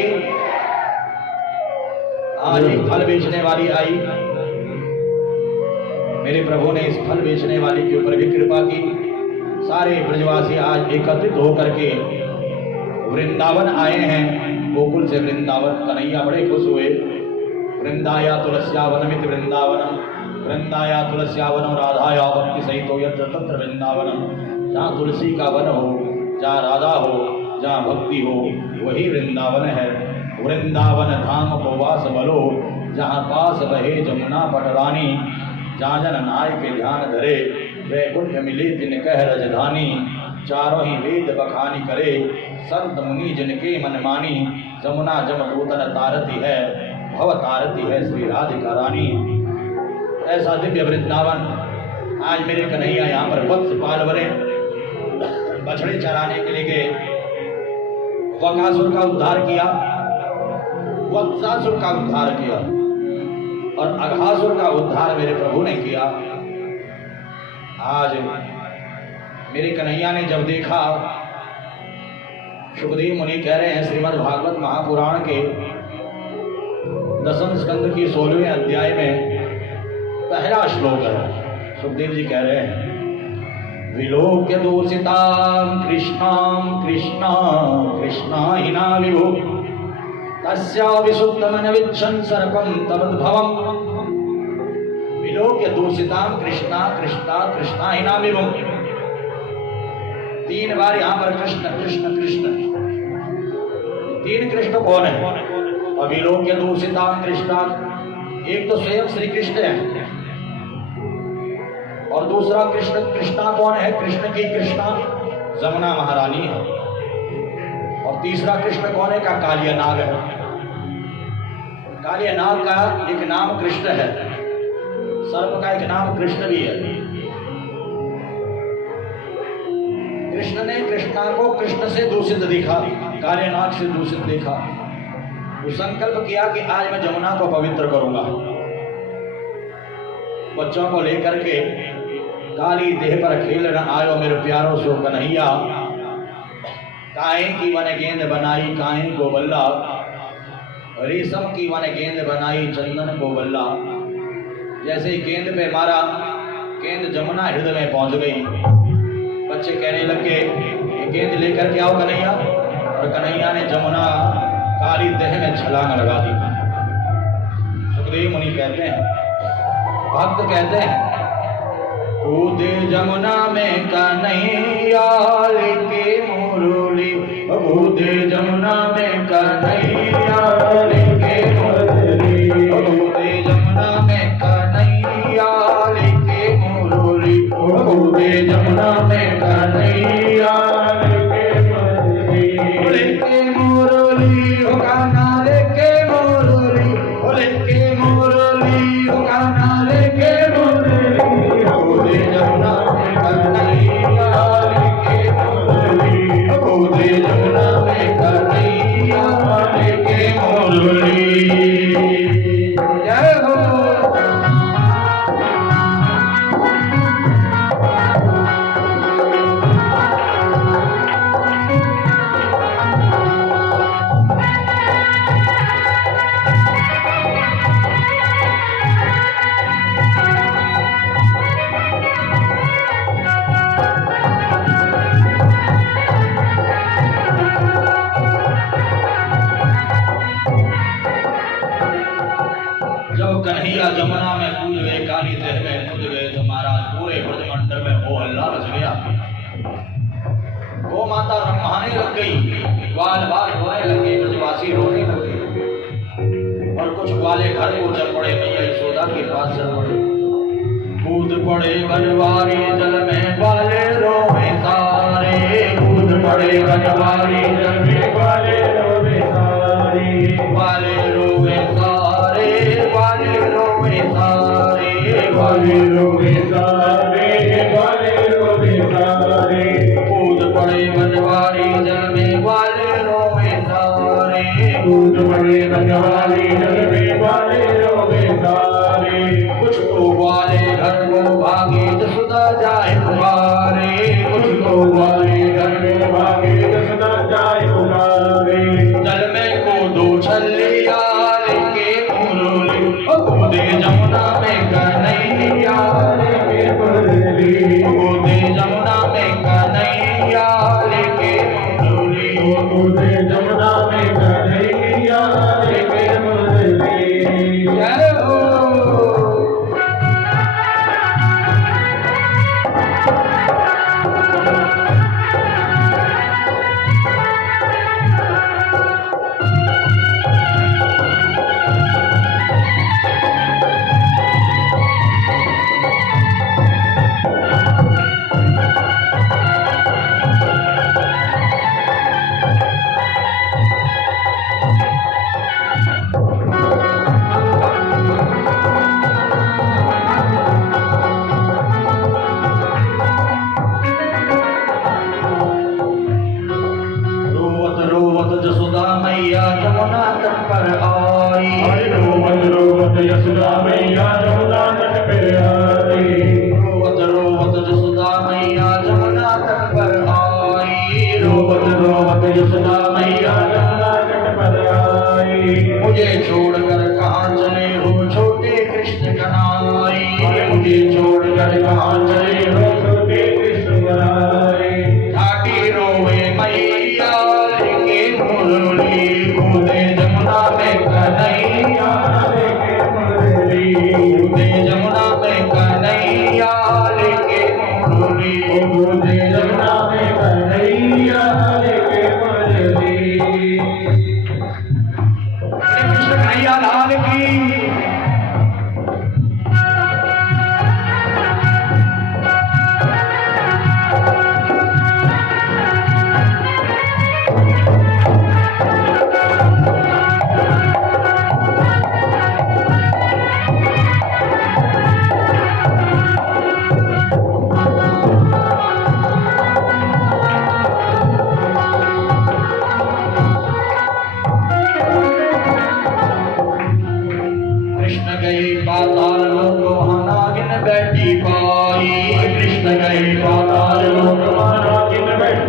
आज एक फल बेचने वाली आई, मेरे प्रभु ने इस फल बेचने वाली के ऊपर भी कृपा की। सारे ब्रजवासी आज एकत्रित होकर के वृंदावन आए हैं, गोकुल से वृंदावन। कन्हैया बड़े खुश हुए। वृंदाया तुलस्यावनमिति वृंदावनम, वृंदाया तुलस्यावनम राधाया भक्ति सहितो यत्र तत्र वृंदावनम। जहाँ तुलसी का वन हो, जहाँ राधा हो, जहाँ भक्ति हो, वही वृंदावन है। वृंदावन धाम को वास बलो, जहाँ पास बहे जमुना पटरानी। जहाँ जन नाय के ध्यान धरे, वैकुंठ मिले तिन कह रजधानी। चारों ही वेद बखानी करे, संत मुनि जिनके मन मानी। जमुना जम पूतन तारती है, भव तारती है श्री राधिका रानी। ऐसा दिव्य वृंदावन। आज मेरे कन्हैया यहाँ पर वत्स पाल बने, बछड़े चराने के लिए गए। वकासुर का उद्धार किया, वत्सासुर का उद्धार किया और अघासुर का उद्धार मेरे प्रभु ने किया। आज मेरे कन्हैया ने जब देखा, सुखदेव मुनि कह रहे हैं श्रीमद् भागवत महापुराण के 10वें स्कंद की 16वें अध्याय में पहला श्लोक है। सुखदेव जी कह रहे हैं विलोक्य दूषितां कृष्णां कृष्णा कृष्णाहिना विभो तस्या विशुद्धमनविच्छन् सर्पं तमद्भवम्। विलोक्य दूषितां कृष्णा कृष्णा कृष्णाहिना विभो। 3 बार यहाँ पर कृष्ण कृष्ण कृष्ण। 3 कृष्ण कौन है? अविलोक्य दूषिता कृष्णा, एक तो स्वयं श्री कृष्ण है, और दूसरा कृष्ण कृष्णा कौन है? कृष्ण की कृष्णा जमुना महारानी है। और तीसरा कृष्ण कौन है? का कालिया नाग है। कालिया नाग का एक नाम कृष्ण है, सर्प का एक नाम कृष्ण भी है। कृष्ण ने कृष्णा को कृष्ण से दूषित देखा, कालिया नाग से दूषित देखा। वो संकल्प किया कि आज मैं जमुना को पवित्र करूंगा। बच्चों को लेकर के काली देह पर खेलना आयो मेरे प्यारो सो कन्हैया, काहे की वन गेंद बनाई काहे को बल्ला, रेशम की वन गेंद बनाई चंदन को बल्ला। जैसे ही गेंद पे मारा, गेंद जमुना हृदय में पहुंच गई। बच्चे कहने लगे ये गेंद लेकर के आओ कन्हैया, और कन्हैया ने जमुना काली देह में छलांग लगा दी। सुखदेव मुनि कहते हैं, भक्त कहते हैं, कूदे जमुना में कन्हैया लेके मुरली, कूदे जमुना में कन्हैया लेके मुरली, कूदे जमुना में कन्हैया लेके मुरली, कूदे जमुना में कन्हैया लेके मुरली, हो गाना लेके मुरली, हो लेके मुरली, हो गाना लेके मुरली, कूदे जमुना में कन्हैया लेके मुरली, कूदे जमुना में कन्हैया लेके मुरली। जय हो। जब कन्हैया जमुना में कूद गए, काली देह में कूद गए, तो महाराज पूरे ब्रजमंडल में हो हल्ला मच गया। गौ माता रमाने लग गई, ग्वाल बाल रोने लगे, ब्रजवासी रोने लगे, और कुछ ग्वाले घर को चल पड़े, मैया यशोदा के पास चल पड़े। कूद पड़े बनवारी जल में ग्वाले रोवे सारे, कूद पड़े बनवारी जल में ग्वाले रोवे सारे, ग्वाले रोवे सारे, ग्वाले रोवे सारे, ग्वाले रोवे सारे, ग्वाले रोवे सारे। कूद पड़े बनवारी जल में ग्वाले रोवे सारे, कूद पड़े बनवारी जल में ग्वाले रोवे सारे। कुछ तो ग्वाले घर को भागे जसुदा जाए पुकारे, कुछ तो ग्वाले घर को भागे जसुदा जाए पुकारे। जल में कूदो छलिया लेके मुरली, कूदे जमुना में कन्हैया लेके मुरली, कूदे जमुना में कन्हैया लेके मुरली, कूदे जमुना में कन्हैया लेके मुरली। जय हो। मैया जमुना तट पर आई, रोवत रोवत यशोदा मैया जमुना तट पर आई, रोवत रोवत यशोदा मैया जमुना तट पर आई, रोवत रोवत यशोदा मैया जमुना तट पर आई। मुझे छोड़कर कहाँ चले हो छोटे कृष्ण कन्हैया, मुझे छोड़कर कहाँ चले हो छोटे कृष्ण कन्हैया। घाटी रोवे मैया लेके मुरली, कूदे जमुना में कन्हैया लेके मुरली, कूदे जमुना में कन्हैया लेके मुरली, कूदे जमुना में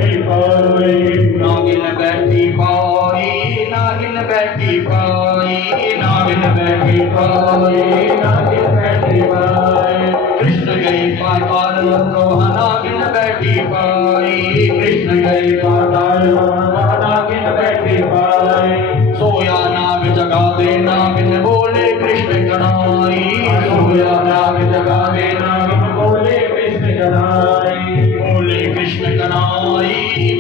बैठी पाई, नागिन बैठी पाई, नागिन बैठी पाई, नागिन बैठी पाई, नागिन बैठी पाई, कृष्ण गई पाताल लोहा नागिन बैठी पाई, कृष्ण गई पाताल लोहा नागिन बैठी पाई, सोया नाग जगा दे नागिन बोले कृष्ण कनाई, सोया नाग जगा दे नागिन बोले कृष्ण कनाई, बोले कृष्ण कनाई,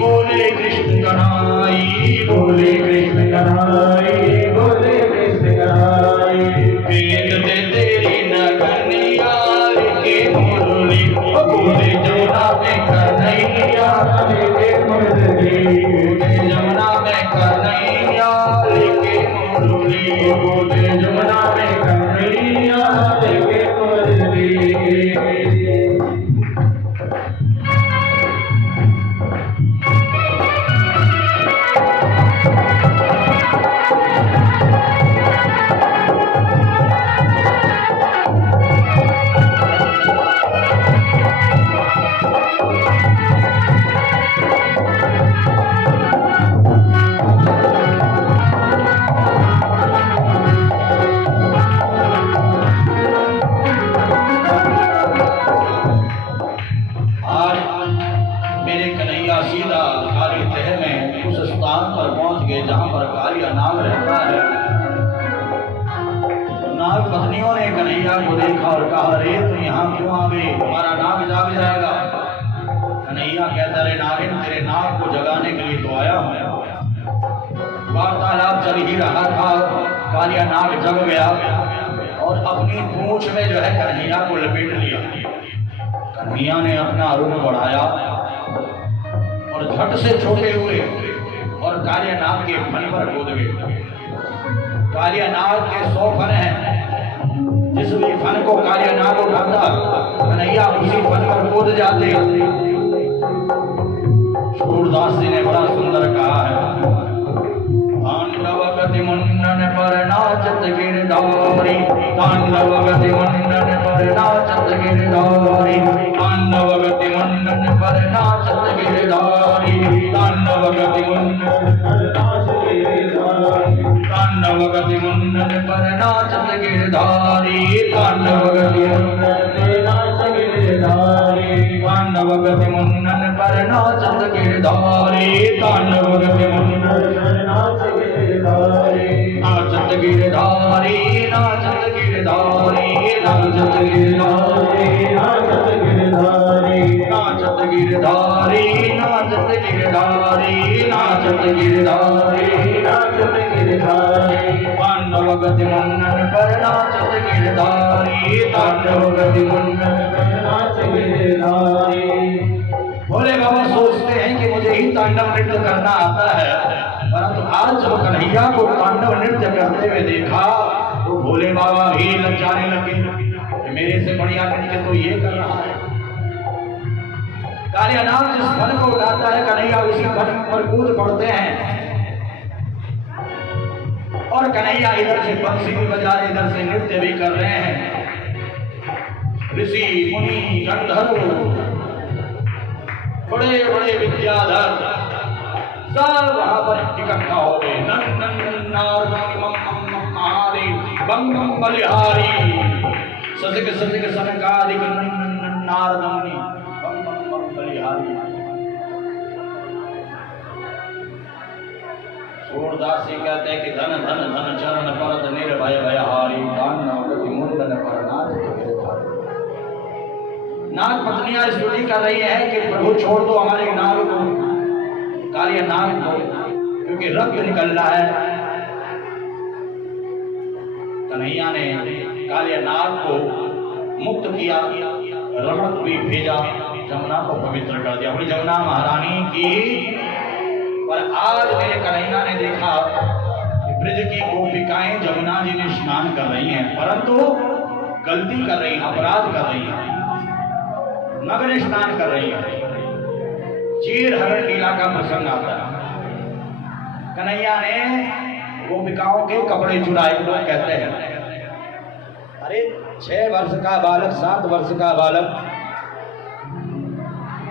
बोले कृष्ण कनाई, बोले कृष्ण कनाई, बोले कृष्ण कनाई, वेद दे तेरी नगनिया के मुरली बोले जमुना में कन्हैया लेके मुरली, बोले जमुना में कन्हैया लेके मुरली बोले जमुना में कन्हैया लेके मुरली। मेरे कन्हैया सीधा काली तह में उस स्थान पर पहुंच गए जहां पर कालिया नाग रहता है। नाग पत्नियों ने कन्हैया को देखा और कहा, रे तुम यहाँ क्यों आ गए, हमारा नाग जाग जाएगा। कन्हैया कहता, रे नागिन तेरे नाग को जगाने के लिए तो आया हूँ। वार्तालाप चल ही रहा था, कालिया नाग जग गया और अपनी पूंछ में जो है कन्हैया को लपेट लिया। कन्हैया ने अपना रूप बढ़ाया और झट से छोटे हुए और कालिया नाग के फन पर कूद गए। कालिया नाग के 100 फन हैं, जिस भी फन को कालिया नाग उठाता कन्हैया उसी फन पर कूद जाते। सूरदास जी ने बड़ा सुंदर कहा है, तांडव गति मुंडन पर नाचत गिरधारी, तांडव गति मुंडन पर नाचत गिरधारी, तांडव गति मुंडन पर नाचत गिरधारी, तांडव गति मुंडन पर नाचत गिरधारी, तांडव गति मुंडन पर नाचत गिरधारी, तांडव गति मुंडन पर नाचत गिरधारी, तांडव गति मुंडन पर नाचत गिरधारी, तांडव गति मुंडन पर नाचत गिरधारी, नाचत गिरधारी, नाचत गिरधारी, नाचत गिरधारी, नाचत गिरधारी, नाचत गिरधारी, नाचत गिरधारी, नाचत गिरधारी, नाचत गिरधारी, तांडव गति मुंडन पर नाचत गिरधारी, तांडव गति मुंडन पर नाचत गिरधारी। भोले बाबा सोचते हैं कि मुझे ही तांडव नृत्य करना आता है, परंतु आज जब कन्हैया को तांडव नृत्य करते हुए देखा तो भोले बाबा भी लज्जाने लगे कि मेरे से बढ़िया नृत्य तो ये कर रहा है। कालिया नाग जिस फन को उठाता है कन्हैया उसी फन पर कूद पड़ते हैं और कन्हैया इधर से बंसी भी बजा रहे, इधर से नृत्य भी कर रहे हैं। ऋषि मुनि गंधर्व बड़े बड़े विद्याधर सब वहां पर इकट्ठा हो गए। बम बम बलिहारी सजग सजग सनकादिक नारदमुनि बम बम बम बलिहारी। सूरदास जी कहते हैं कि धन धन धन चरण परत निर्भय भयहारी, दानव गति मुंडन पर नाच गिरधारी। नाग पत्नियां स्तुति कर रही है कि प्रभु छोड़ दो हमारे नाग को, कालिया नाग को, क्योंकि रक्त निकल रहा है। कन्हैया ने कालिया नाग को मुक्त किया, रमण भी भेजा, जमुना को पवित्र कर दिया, अपनी जमुना महारानी की। पर आज मेरे कन्हैया ने देखा कि ब्रज की गोपिकाएं जमुना जी में स्नान कर रही हैं, परंतु गलती कर रही हैं, अपराध कर रही हैं, नग्न स्नान कर रही है। चीर हरण लीला का प्रसंग आता है। कन्हैया ने गोपिकाओं के कपड़े चुराए, लोग कहते हैं अरे 6 वर्ष का बालक, 7 वर्ष का बालक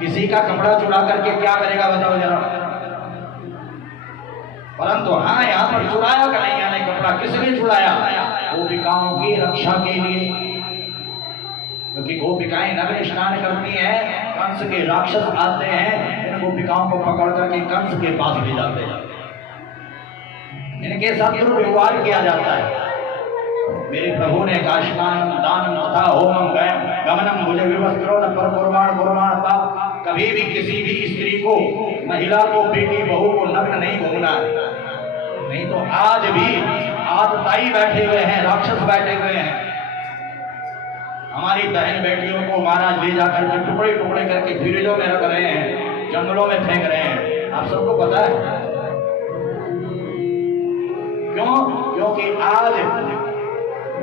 किसी का कपड़ा चुरा करके क्या करेगा बताओ जरा। परंतु हाँ, यहाँ पर चुराया कन्हैया ने कपड़ा। किसने चुराया? गोपिकाओं की रक्षा के लिए, क्योंकि गोपिकाएं नग्न स्नान करती हैं, कंस के राक्षस आते हैं, इन गोपिकाओं को पकड़ करके कंस के पास ले जाते हैं, इनके साथ दुर्व्यवहार किया जाता है। मेरे प्रभु ने काशमानम दानम तथा होमम गमनम मुझे विवस्त्रो न पर कुर्बान पाप। कभी भी किसी भी स्त्री को, महिला को, बेटी बहू को नग्न नहीं घूमना है। नहीं तो आज भी आतताई बैठे हुए हैं, राक्षस बैठे हुए हैं, हमारी बहन बेटियों को महाराज ले जाकर के टुकड़े टुकड़े करके फ्रिजों में रख रहे हैं, जंगलों में फेंक रहे हैं। आप सबको पता है क्यों? क्योंकि आज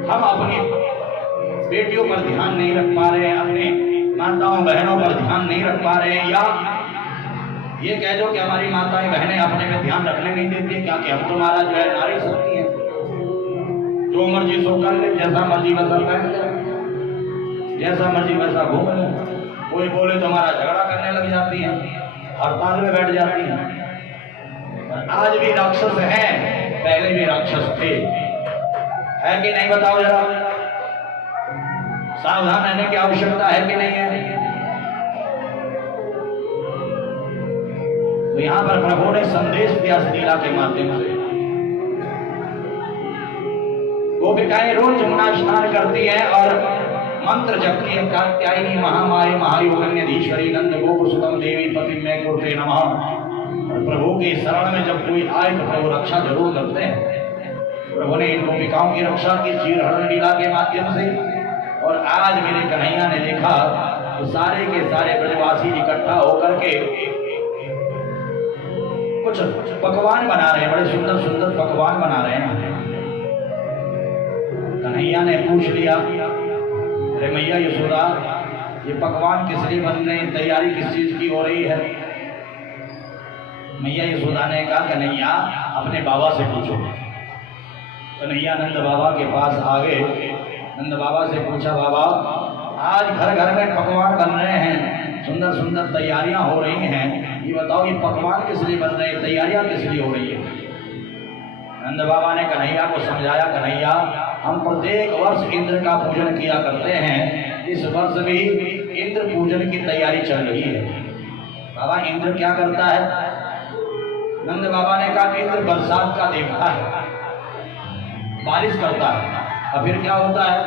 हम अपनी बेटियों पर ध्यान नहीं रख पा रहे हैं, अपने माताओं बहनों पर ध्यान नहीं रख पा रहे हैं, या ये कह दो कि हमारी माताएं बहनें अपने में ध्यान रखने नहीं देती। क्या कि हम तो महाराज जो है नारी शक्ति है, जो मर्जी सो कर ले, जैसा मर्जी वैसा पहन ले, जैसा मर्जी वैसा घूम ले। कोई बोले तो हमारा झगड़ा करने लग जाती है, हड़ताल में बैठ जाती है। आज भी राक्षस हैं, पहले भी राक्षस थे, है कि नहीं बताओ जरा। सावधान रहने की आवश्यकता है कि नहीं है? तो यहां पर प्रभु ने संदेश दिया लीला के माध्यम से। गोपिकाएं रोज यमुना स्नान करती हैं और मंत्र जपती है, कात्यायनी महामारी महायोगन्यधीश्वरी नंद गोकुल सुतम देवी पति में कुर्ते नमः। प्रभु के शरण में जब कोई आए तो प्रभु रक्षा जरूर करते हैं। प्रभु ने इन गोपिकाओं की रक्षा की चीरहरण लीला के माध्यम से। और आज मेरे कन्हैया ने देखा तो सारे के सारे ब्रजवासी इकट्ठा होकर के कुछ पकवान बना रहे हैं, बड़े सुंदर सुंदर पकवान बना रहे हैं। कन्हैया ने पूछ लिया, अरे मैया यशोदा, ये पकवान किस लिए बन रहे हैं, तैयारी किस चीज की हो रही है? मैया यशोदा ने कहा, कन्हैया अपने बाबा से पूछो। कन्हैया नंद बाबा के पास आ गए। नंद बाबा से पूछा, बाबा आज घर घर में पकवान बन रहे हैं, सुंदर सुंदर तैयारियां हो रही हैं, ये बताओ ये पकवान किस लिए बन रहे हैं, तैयारियां किस लिए हो रही है? नंद बाबा ने कन्हैया को समझाया, कन्हैया हम प्रत्येक वर्ष इंद्र का पूजन किया करते हैं, इस वर्ष भी इंद्र पूजन की तैयारी चल रही है। बाबा इंद्र क्या करता है? नंद बाबा ने कहा, इंद्र बरसात का देवता है, बारिश करता है। और फिर क्या होता है?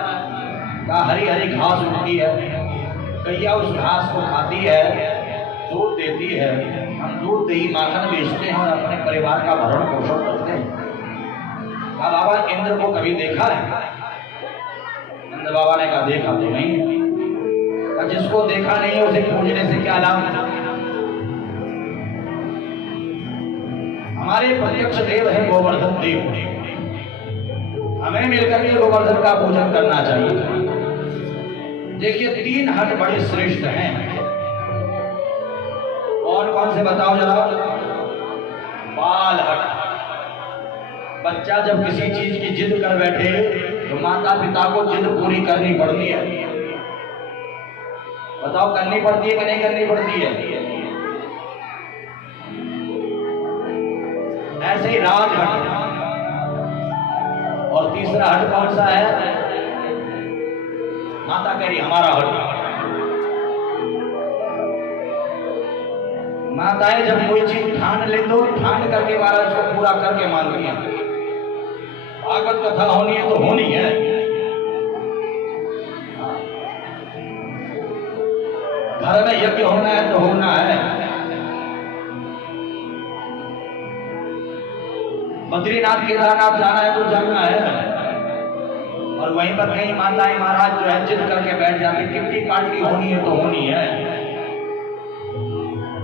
कहा हरी हरी घास उगती है, गैया उस घास को खाती है, दूध देती है, हम दूध दही माखन बेचते हैं और अपने परिवार का भरण पोषण करते हैं। कहा बाबा इंद्र को कभी देखा है? नंद बाबा ने कहा देखा तो नहीं है। जिसको देखा नहीं है उसे पूजने से क्या लाभ? हमारे प्रत्यक्ष देव है गोवर्धन देव, हमें मिलकर के गोवर्धन का पूजन करना चाहिए। देखिए 3 हट बड़े श्रेष्ठ हैं, कौन कौन से बताओ जरा। बाल हट, बच्चा जब किसी चीज की जिद कर बैठे तो माता पिता को जिद पूरी करनी पड़ती है। बताओ करनी पड़ती है कि नहीं करनी पड़ती है? ऐसे ही राज हट। और तीसरा हट कौन सा है? माता कह रही हमारा हट। माताएं जब कोई चीज ठान ले तो ठान करके महाराज को पूरा करके मानती है। भागवत कथा होनी है तो होनी है। घर में यज्ञ होना है तो होना है। बद्रीनाथ केदारनाथ जाना है तो जाना है। और वहीं पर कहीं माताएं महाराज जो है जिद करके बैठ जाती, कितनी पार्टी होनी है तो होनी है,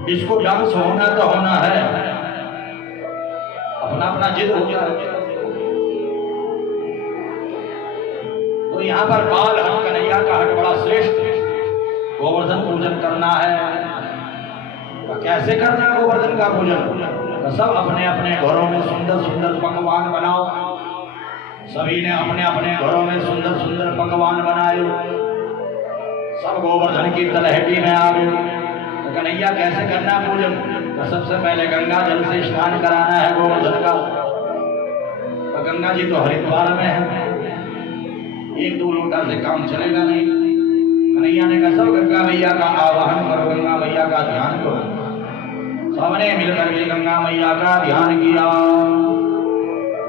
इसको डांस होना तो होना है, अपना अपना जिद होता है। तो यहाँ पर बाल हट कन्हैया का हट बड़ा श्रेष्ठ। गोवर्धन पूजन करना है तो कैसे करना है गोवर्धन का पूजन? तो सब अपने अपने घरों में सुंदर सुंदर पकवान बनाओ। सभी ने अपने अपने घरों में सुंदर सुंदर पकवान बनाए। सब गोवर्धन की तलहटी में आ गए। तो कन्हैया कैसे करना पूजन? तो सबसे पहले गंगा जल से स्नान कराना है गोवर्धन का। तो गंगा जी तो हरिद्वार में है, एक दो लोटा से काम चलेगा नहीं। कन्हैया ने कहा सब गंगा मैया का आवाहन करो, गंगा मैया का ध्यान करो। सबने मिलकर के गंगा मैया का ध्यान किया।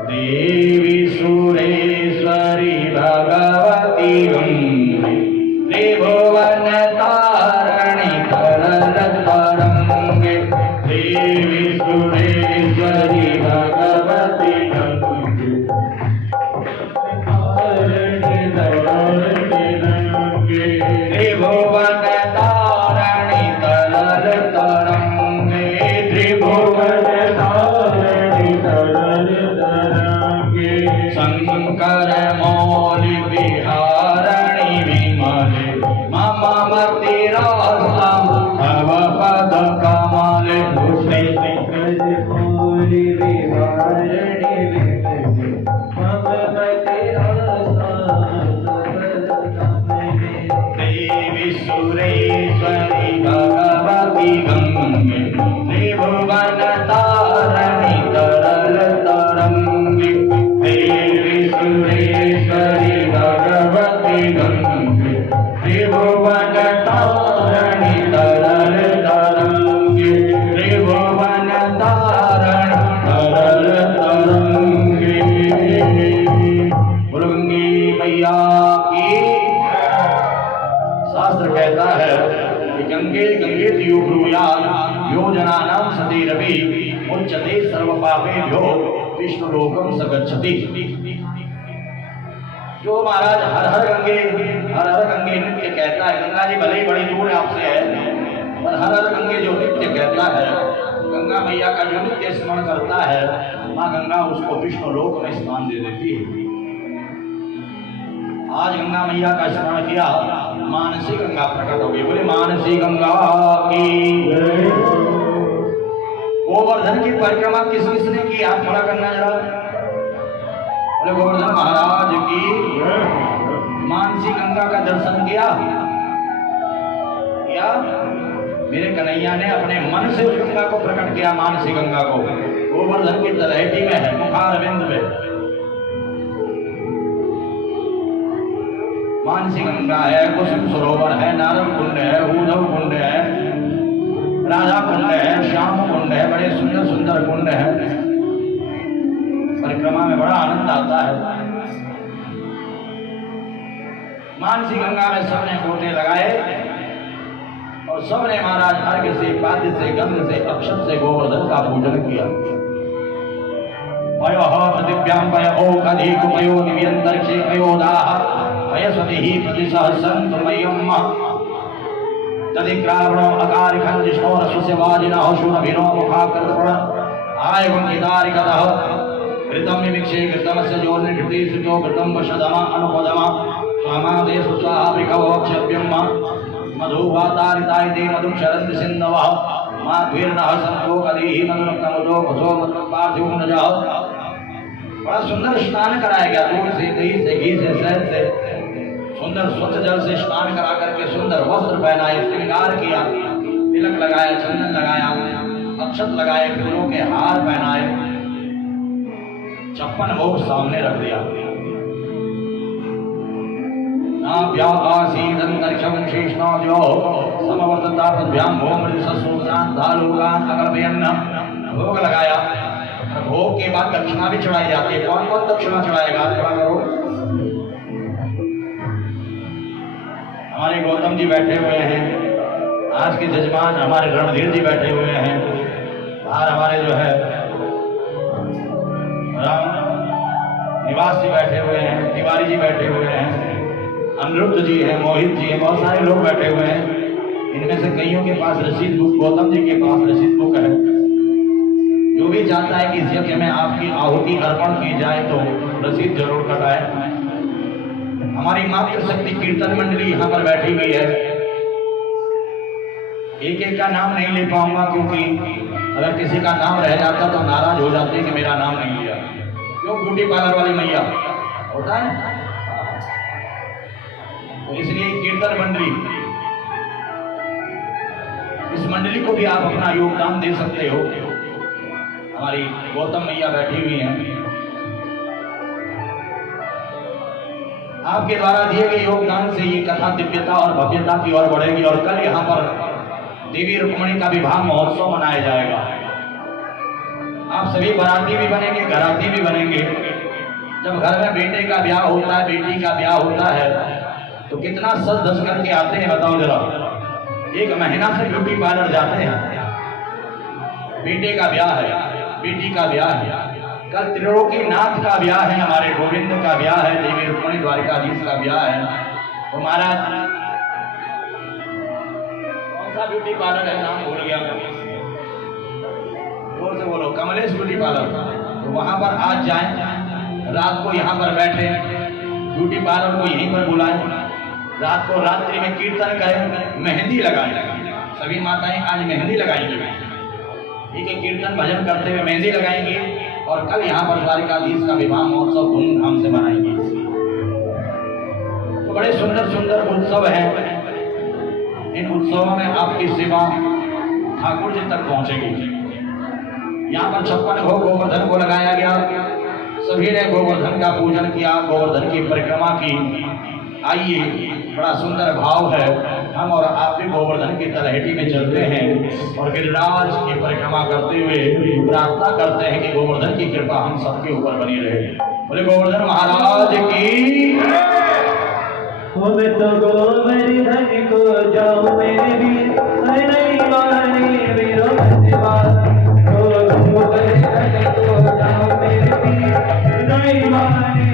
देवी सुरेश्वरी भगवती गंगे त्रिभुवन तारणी करल तरंगे। देवी सुरेश्वरी भगवती गंगे तारणी करल तरंगे। त्रिभुवन तारणी करल तरंगे। त्रिभुवन तारणी करल तरंगे। शंकर मौलि विहारणी विमले मम मतिरासम तव पद कमले। मौलि विहारणी विमले मम मतिरासम तव पद कमले। देवी सुरेश्वरी भगवती गंगे त्रिभुवन तारणी तरल तरंगे। देवी सुरेश्वरी भगवती गंगे त्रिभुवन तारणी तरल तरंगे। त्रिभुवन तारणी तरल तरंगे। गंगे मैया की। शास्त्र कहता है कि गंगे गंगे ब्रूयात् योजनानां सतीरपि मुच्यते सर्व पापेभ्यो विष्णुलोकं स गच्छति। जो महाराज हर हर गंगे नित्य कहता है, गंगा जी भले ही बड़ी दूर आपसे है, पर हर हर गंगे जो नित्य कहता है, गंगा मैया का जो नित्य स्मरण करता है, माँ गंगा उसको विष्णुलोक में स्थान दे देती है। आज गंगा मैया का स्मरण किया, मानसी गंगा प्रकट हो गई। बोले मानसी गंगा की। गोवर्धन की परिक्रमा किस किसने की? आप थोड़ा करना जरा। बोले गोवर्धन महाराज की। मानसी गंगा का दर्शन किया। मेरे कन्हैया ने अपने मन से उस गंगा को प्रकट किया, मानसी गंगा को। गोवर्धन की तलहटी में है, मुखारविंद में मानसी गंगा है, कुसुम सरोवर है, नारद कुंड है, उद्धव कुंड है, राधा कुंड है, श्याम कुंड है, बड़े सुंदर सुंदर कुंड है। परिक्रमा में बड़ा आनंद आता है। मानसी गंगा में सबने गोते लगाए और सबने महाराज अर्घ्य से, पाद्य से, गंध से, अक्षत से गोवर्धन का पूजन किया। पयोः पृथिव्यां पयो कधीक पयो दिव्यंतरिक्षे पयोदाः पयस्वतिः प्रतिसहस्रं मह्यम् तदिक्रावणो अकारिखं जिष्णोरस्वस्य वाजिनः शूरभिनो मुखाकृतप्रण आयवंकितारिकतः घृतं विमिक्षे घृतमस्य जोर्निघृति सुतो घृतं वशदमा अनुपदमा स्वामादेशु स्वाहावृखवक्षभ्यम् मधुवातारितायते मधुं शरन्ति सिन्धवः माध्वीर्नः सन्तो कलीः मधुरक्तमुदो भसो मधुपार्थिवनजः। बड़ा सुंदर स्नान कराया गया, दूध से, दही से, घी से, शहद से, सुंदर स्वच्छ जल से स्नान करा करके सुंदर वस्त्र पहनाए, श्रृंगार किया, तिलक लगाया, चंदन लगाया, अक्षत लगाए, फूलों के हार पहनाए, 56 भोग सामने रख दिया। नाभ्याकाशीदन्तरिक्षं शेषनाद्यो समवर्ततापद्भ्यां भूमृतसूत्रान् धालोकान् अकल्पयन् भोग लगाया। भोग के बाद दक्षिणा भी चढ़ाई जाती है। कौन कौन दक्षिणा चढ़ाएगा? थोड़ा करो। हमारे गौतम जी बैठे हुए हैं, आज के जजमान हमारे रणधीर जी बैठे हुए हैं, बाहर हमारे जो है राम निवास जी बैठे हुए हैं, तिवारी जी बैठे हुए हैं, अनिरुद्ध जी हैं, मोहित जी हैं, बहुत सारे लोग बैठे हुए हैं। इनमें से कईयों के पास रसीद बुक, गौतम जी के पास रसीद बुक है। जो भी चाहता है कि इस यज्ञ में आपकी आहुति अर्पण की जाए तो रसीद जरूर कटाए। हमारी मातृशक्ति कीर्तन मंडली यहाँ पर बैठी हुई है। एक एक का नाम नहीं ले पाऊंगा, क्योंकि अगर किसी का नाम रह जाता तो नाराज हो जाते कि मेरा नाम नहीं लिया। क्यों? ब्यूटी पार्लर वाली मैया होता है, तो इसलिए कीर्तन मंडली इस मंडली को भी आप अपना योगदान दे सकते हो। हमारी गौतम मैया बैठी हुई हैं, आपके द्वारा दिए गए योगदान से ये कथा दिव्यता और भव्यता की ओर बढ़ेगी और कल यहाँ पर देवी रुक्मणी का विवाह महोत्सव मनाया जाएगा। आप सभी बाराती भी बनेंगे, घराती भी बनेंगे। जब घर में बेटे का ब्याह होता है, बेटी का ब्याह होता है, तो कितना सज धज करके आते हैं बताओ जरा। एक महीना से ब्यूटी पार्लर जाते हैं। बेटे का ब्याह है, बेटी का ब्याह है, कल त्रिलोकीनाथ का ब्याह है, हमारे गोविंद का ब्याह है, देवी रुक्मणी द्वारिकाधीश का ब्याह है। तो महाराज कौन सा ब्यूटी पार्लर है, नाम भूल गया मैं, जोर से बोलो, कमलेश ब्यूटी पार्लर। तो वहां पर आज जाएं, रात को यहाँ पर बैठे, ब्यूटी पार्लर को यहीं पर बुलाएं, रात को रात्रि में कीर्तन करें, मेहंदी लगाएं। सभी माताएं आज मेहंदी लगाएंगी, ठीक है, कीर्तन भजन करते हुए मेहंदी लगाएंगी और कल यहाँ पर द्वारिकाधीश का विवाह महोत्सव धूमधाम से मनाएंगे। तो बड़े सुंदर सुंदर उत्सव हैं। इन उत्सवों में आपकी सेवा ठाकुर जी तक पहुंचेगी। यहाँ पर 56 भोग गोवर्धन को लगाया गया, सभी ने गोवर्धन का पूजन किया, गोवर्धन की परिक्रमा की। आइए, बड़ा सुंदर भाव है, हम और आप भी गोवर्धन की तलहटी में चलते हैं और गिरिराज की परिक्रमा करते हुए प्रार्थना करते हैं कि गोवर्धन की कृपा हम सबके ऊपर बनी रहे। बोले गोवर्धन महाराज की। मैं तो गोवर्धन को जाऊं मेरे वीर, नहीं माने वीरों गोवर्धन को जाऊं मेरे वीर, नहीं माने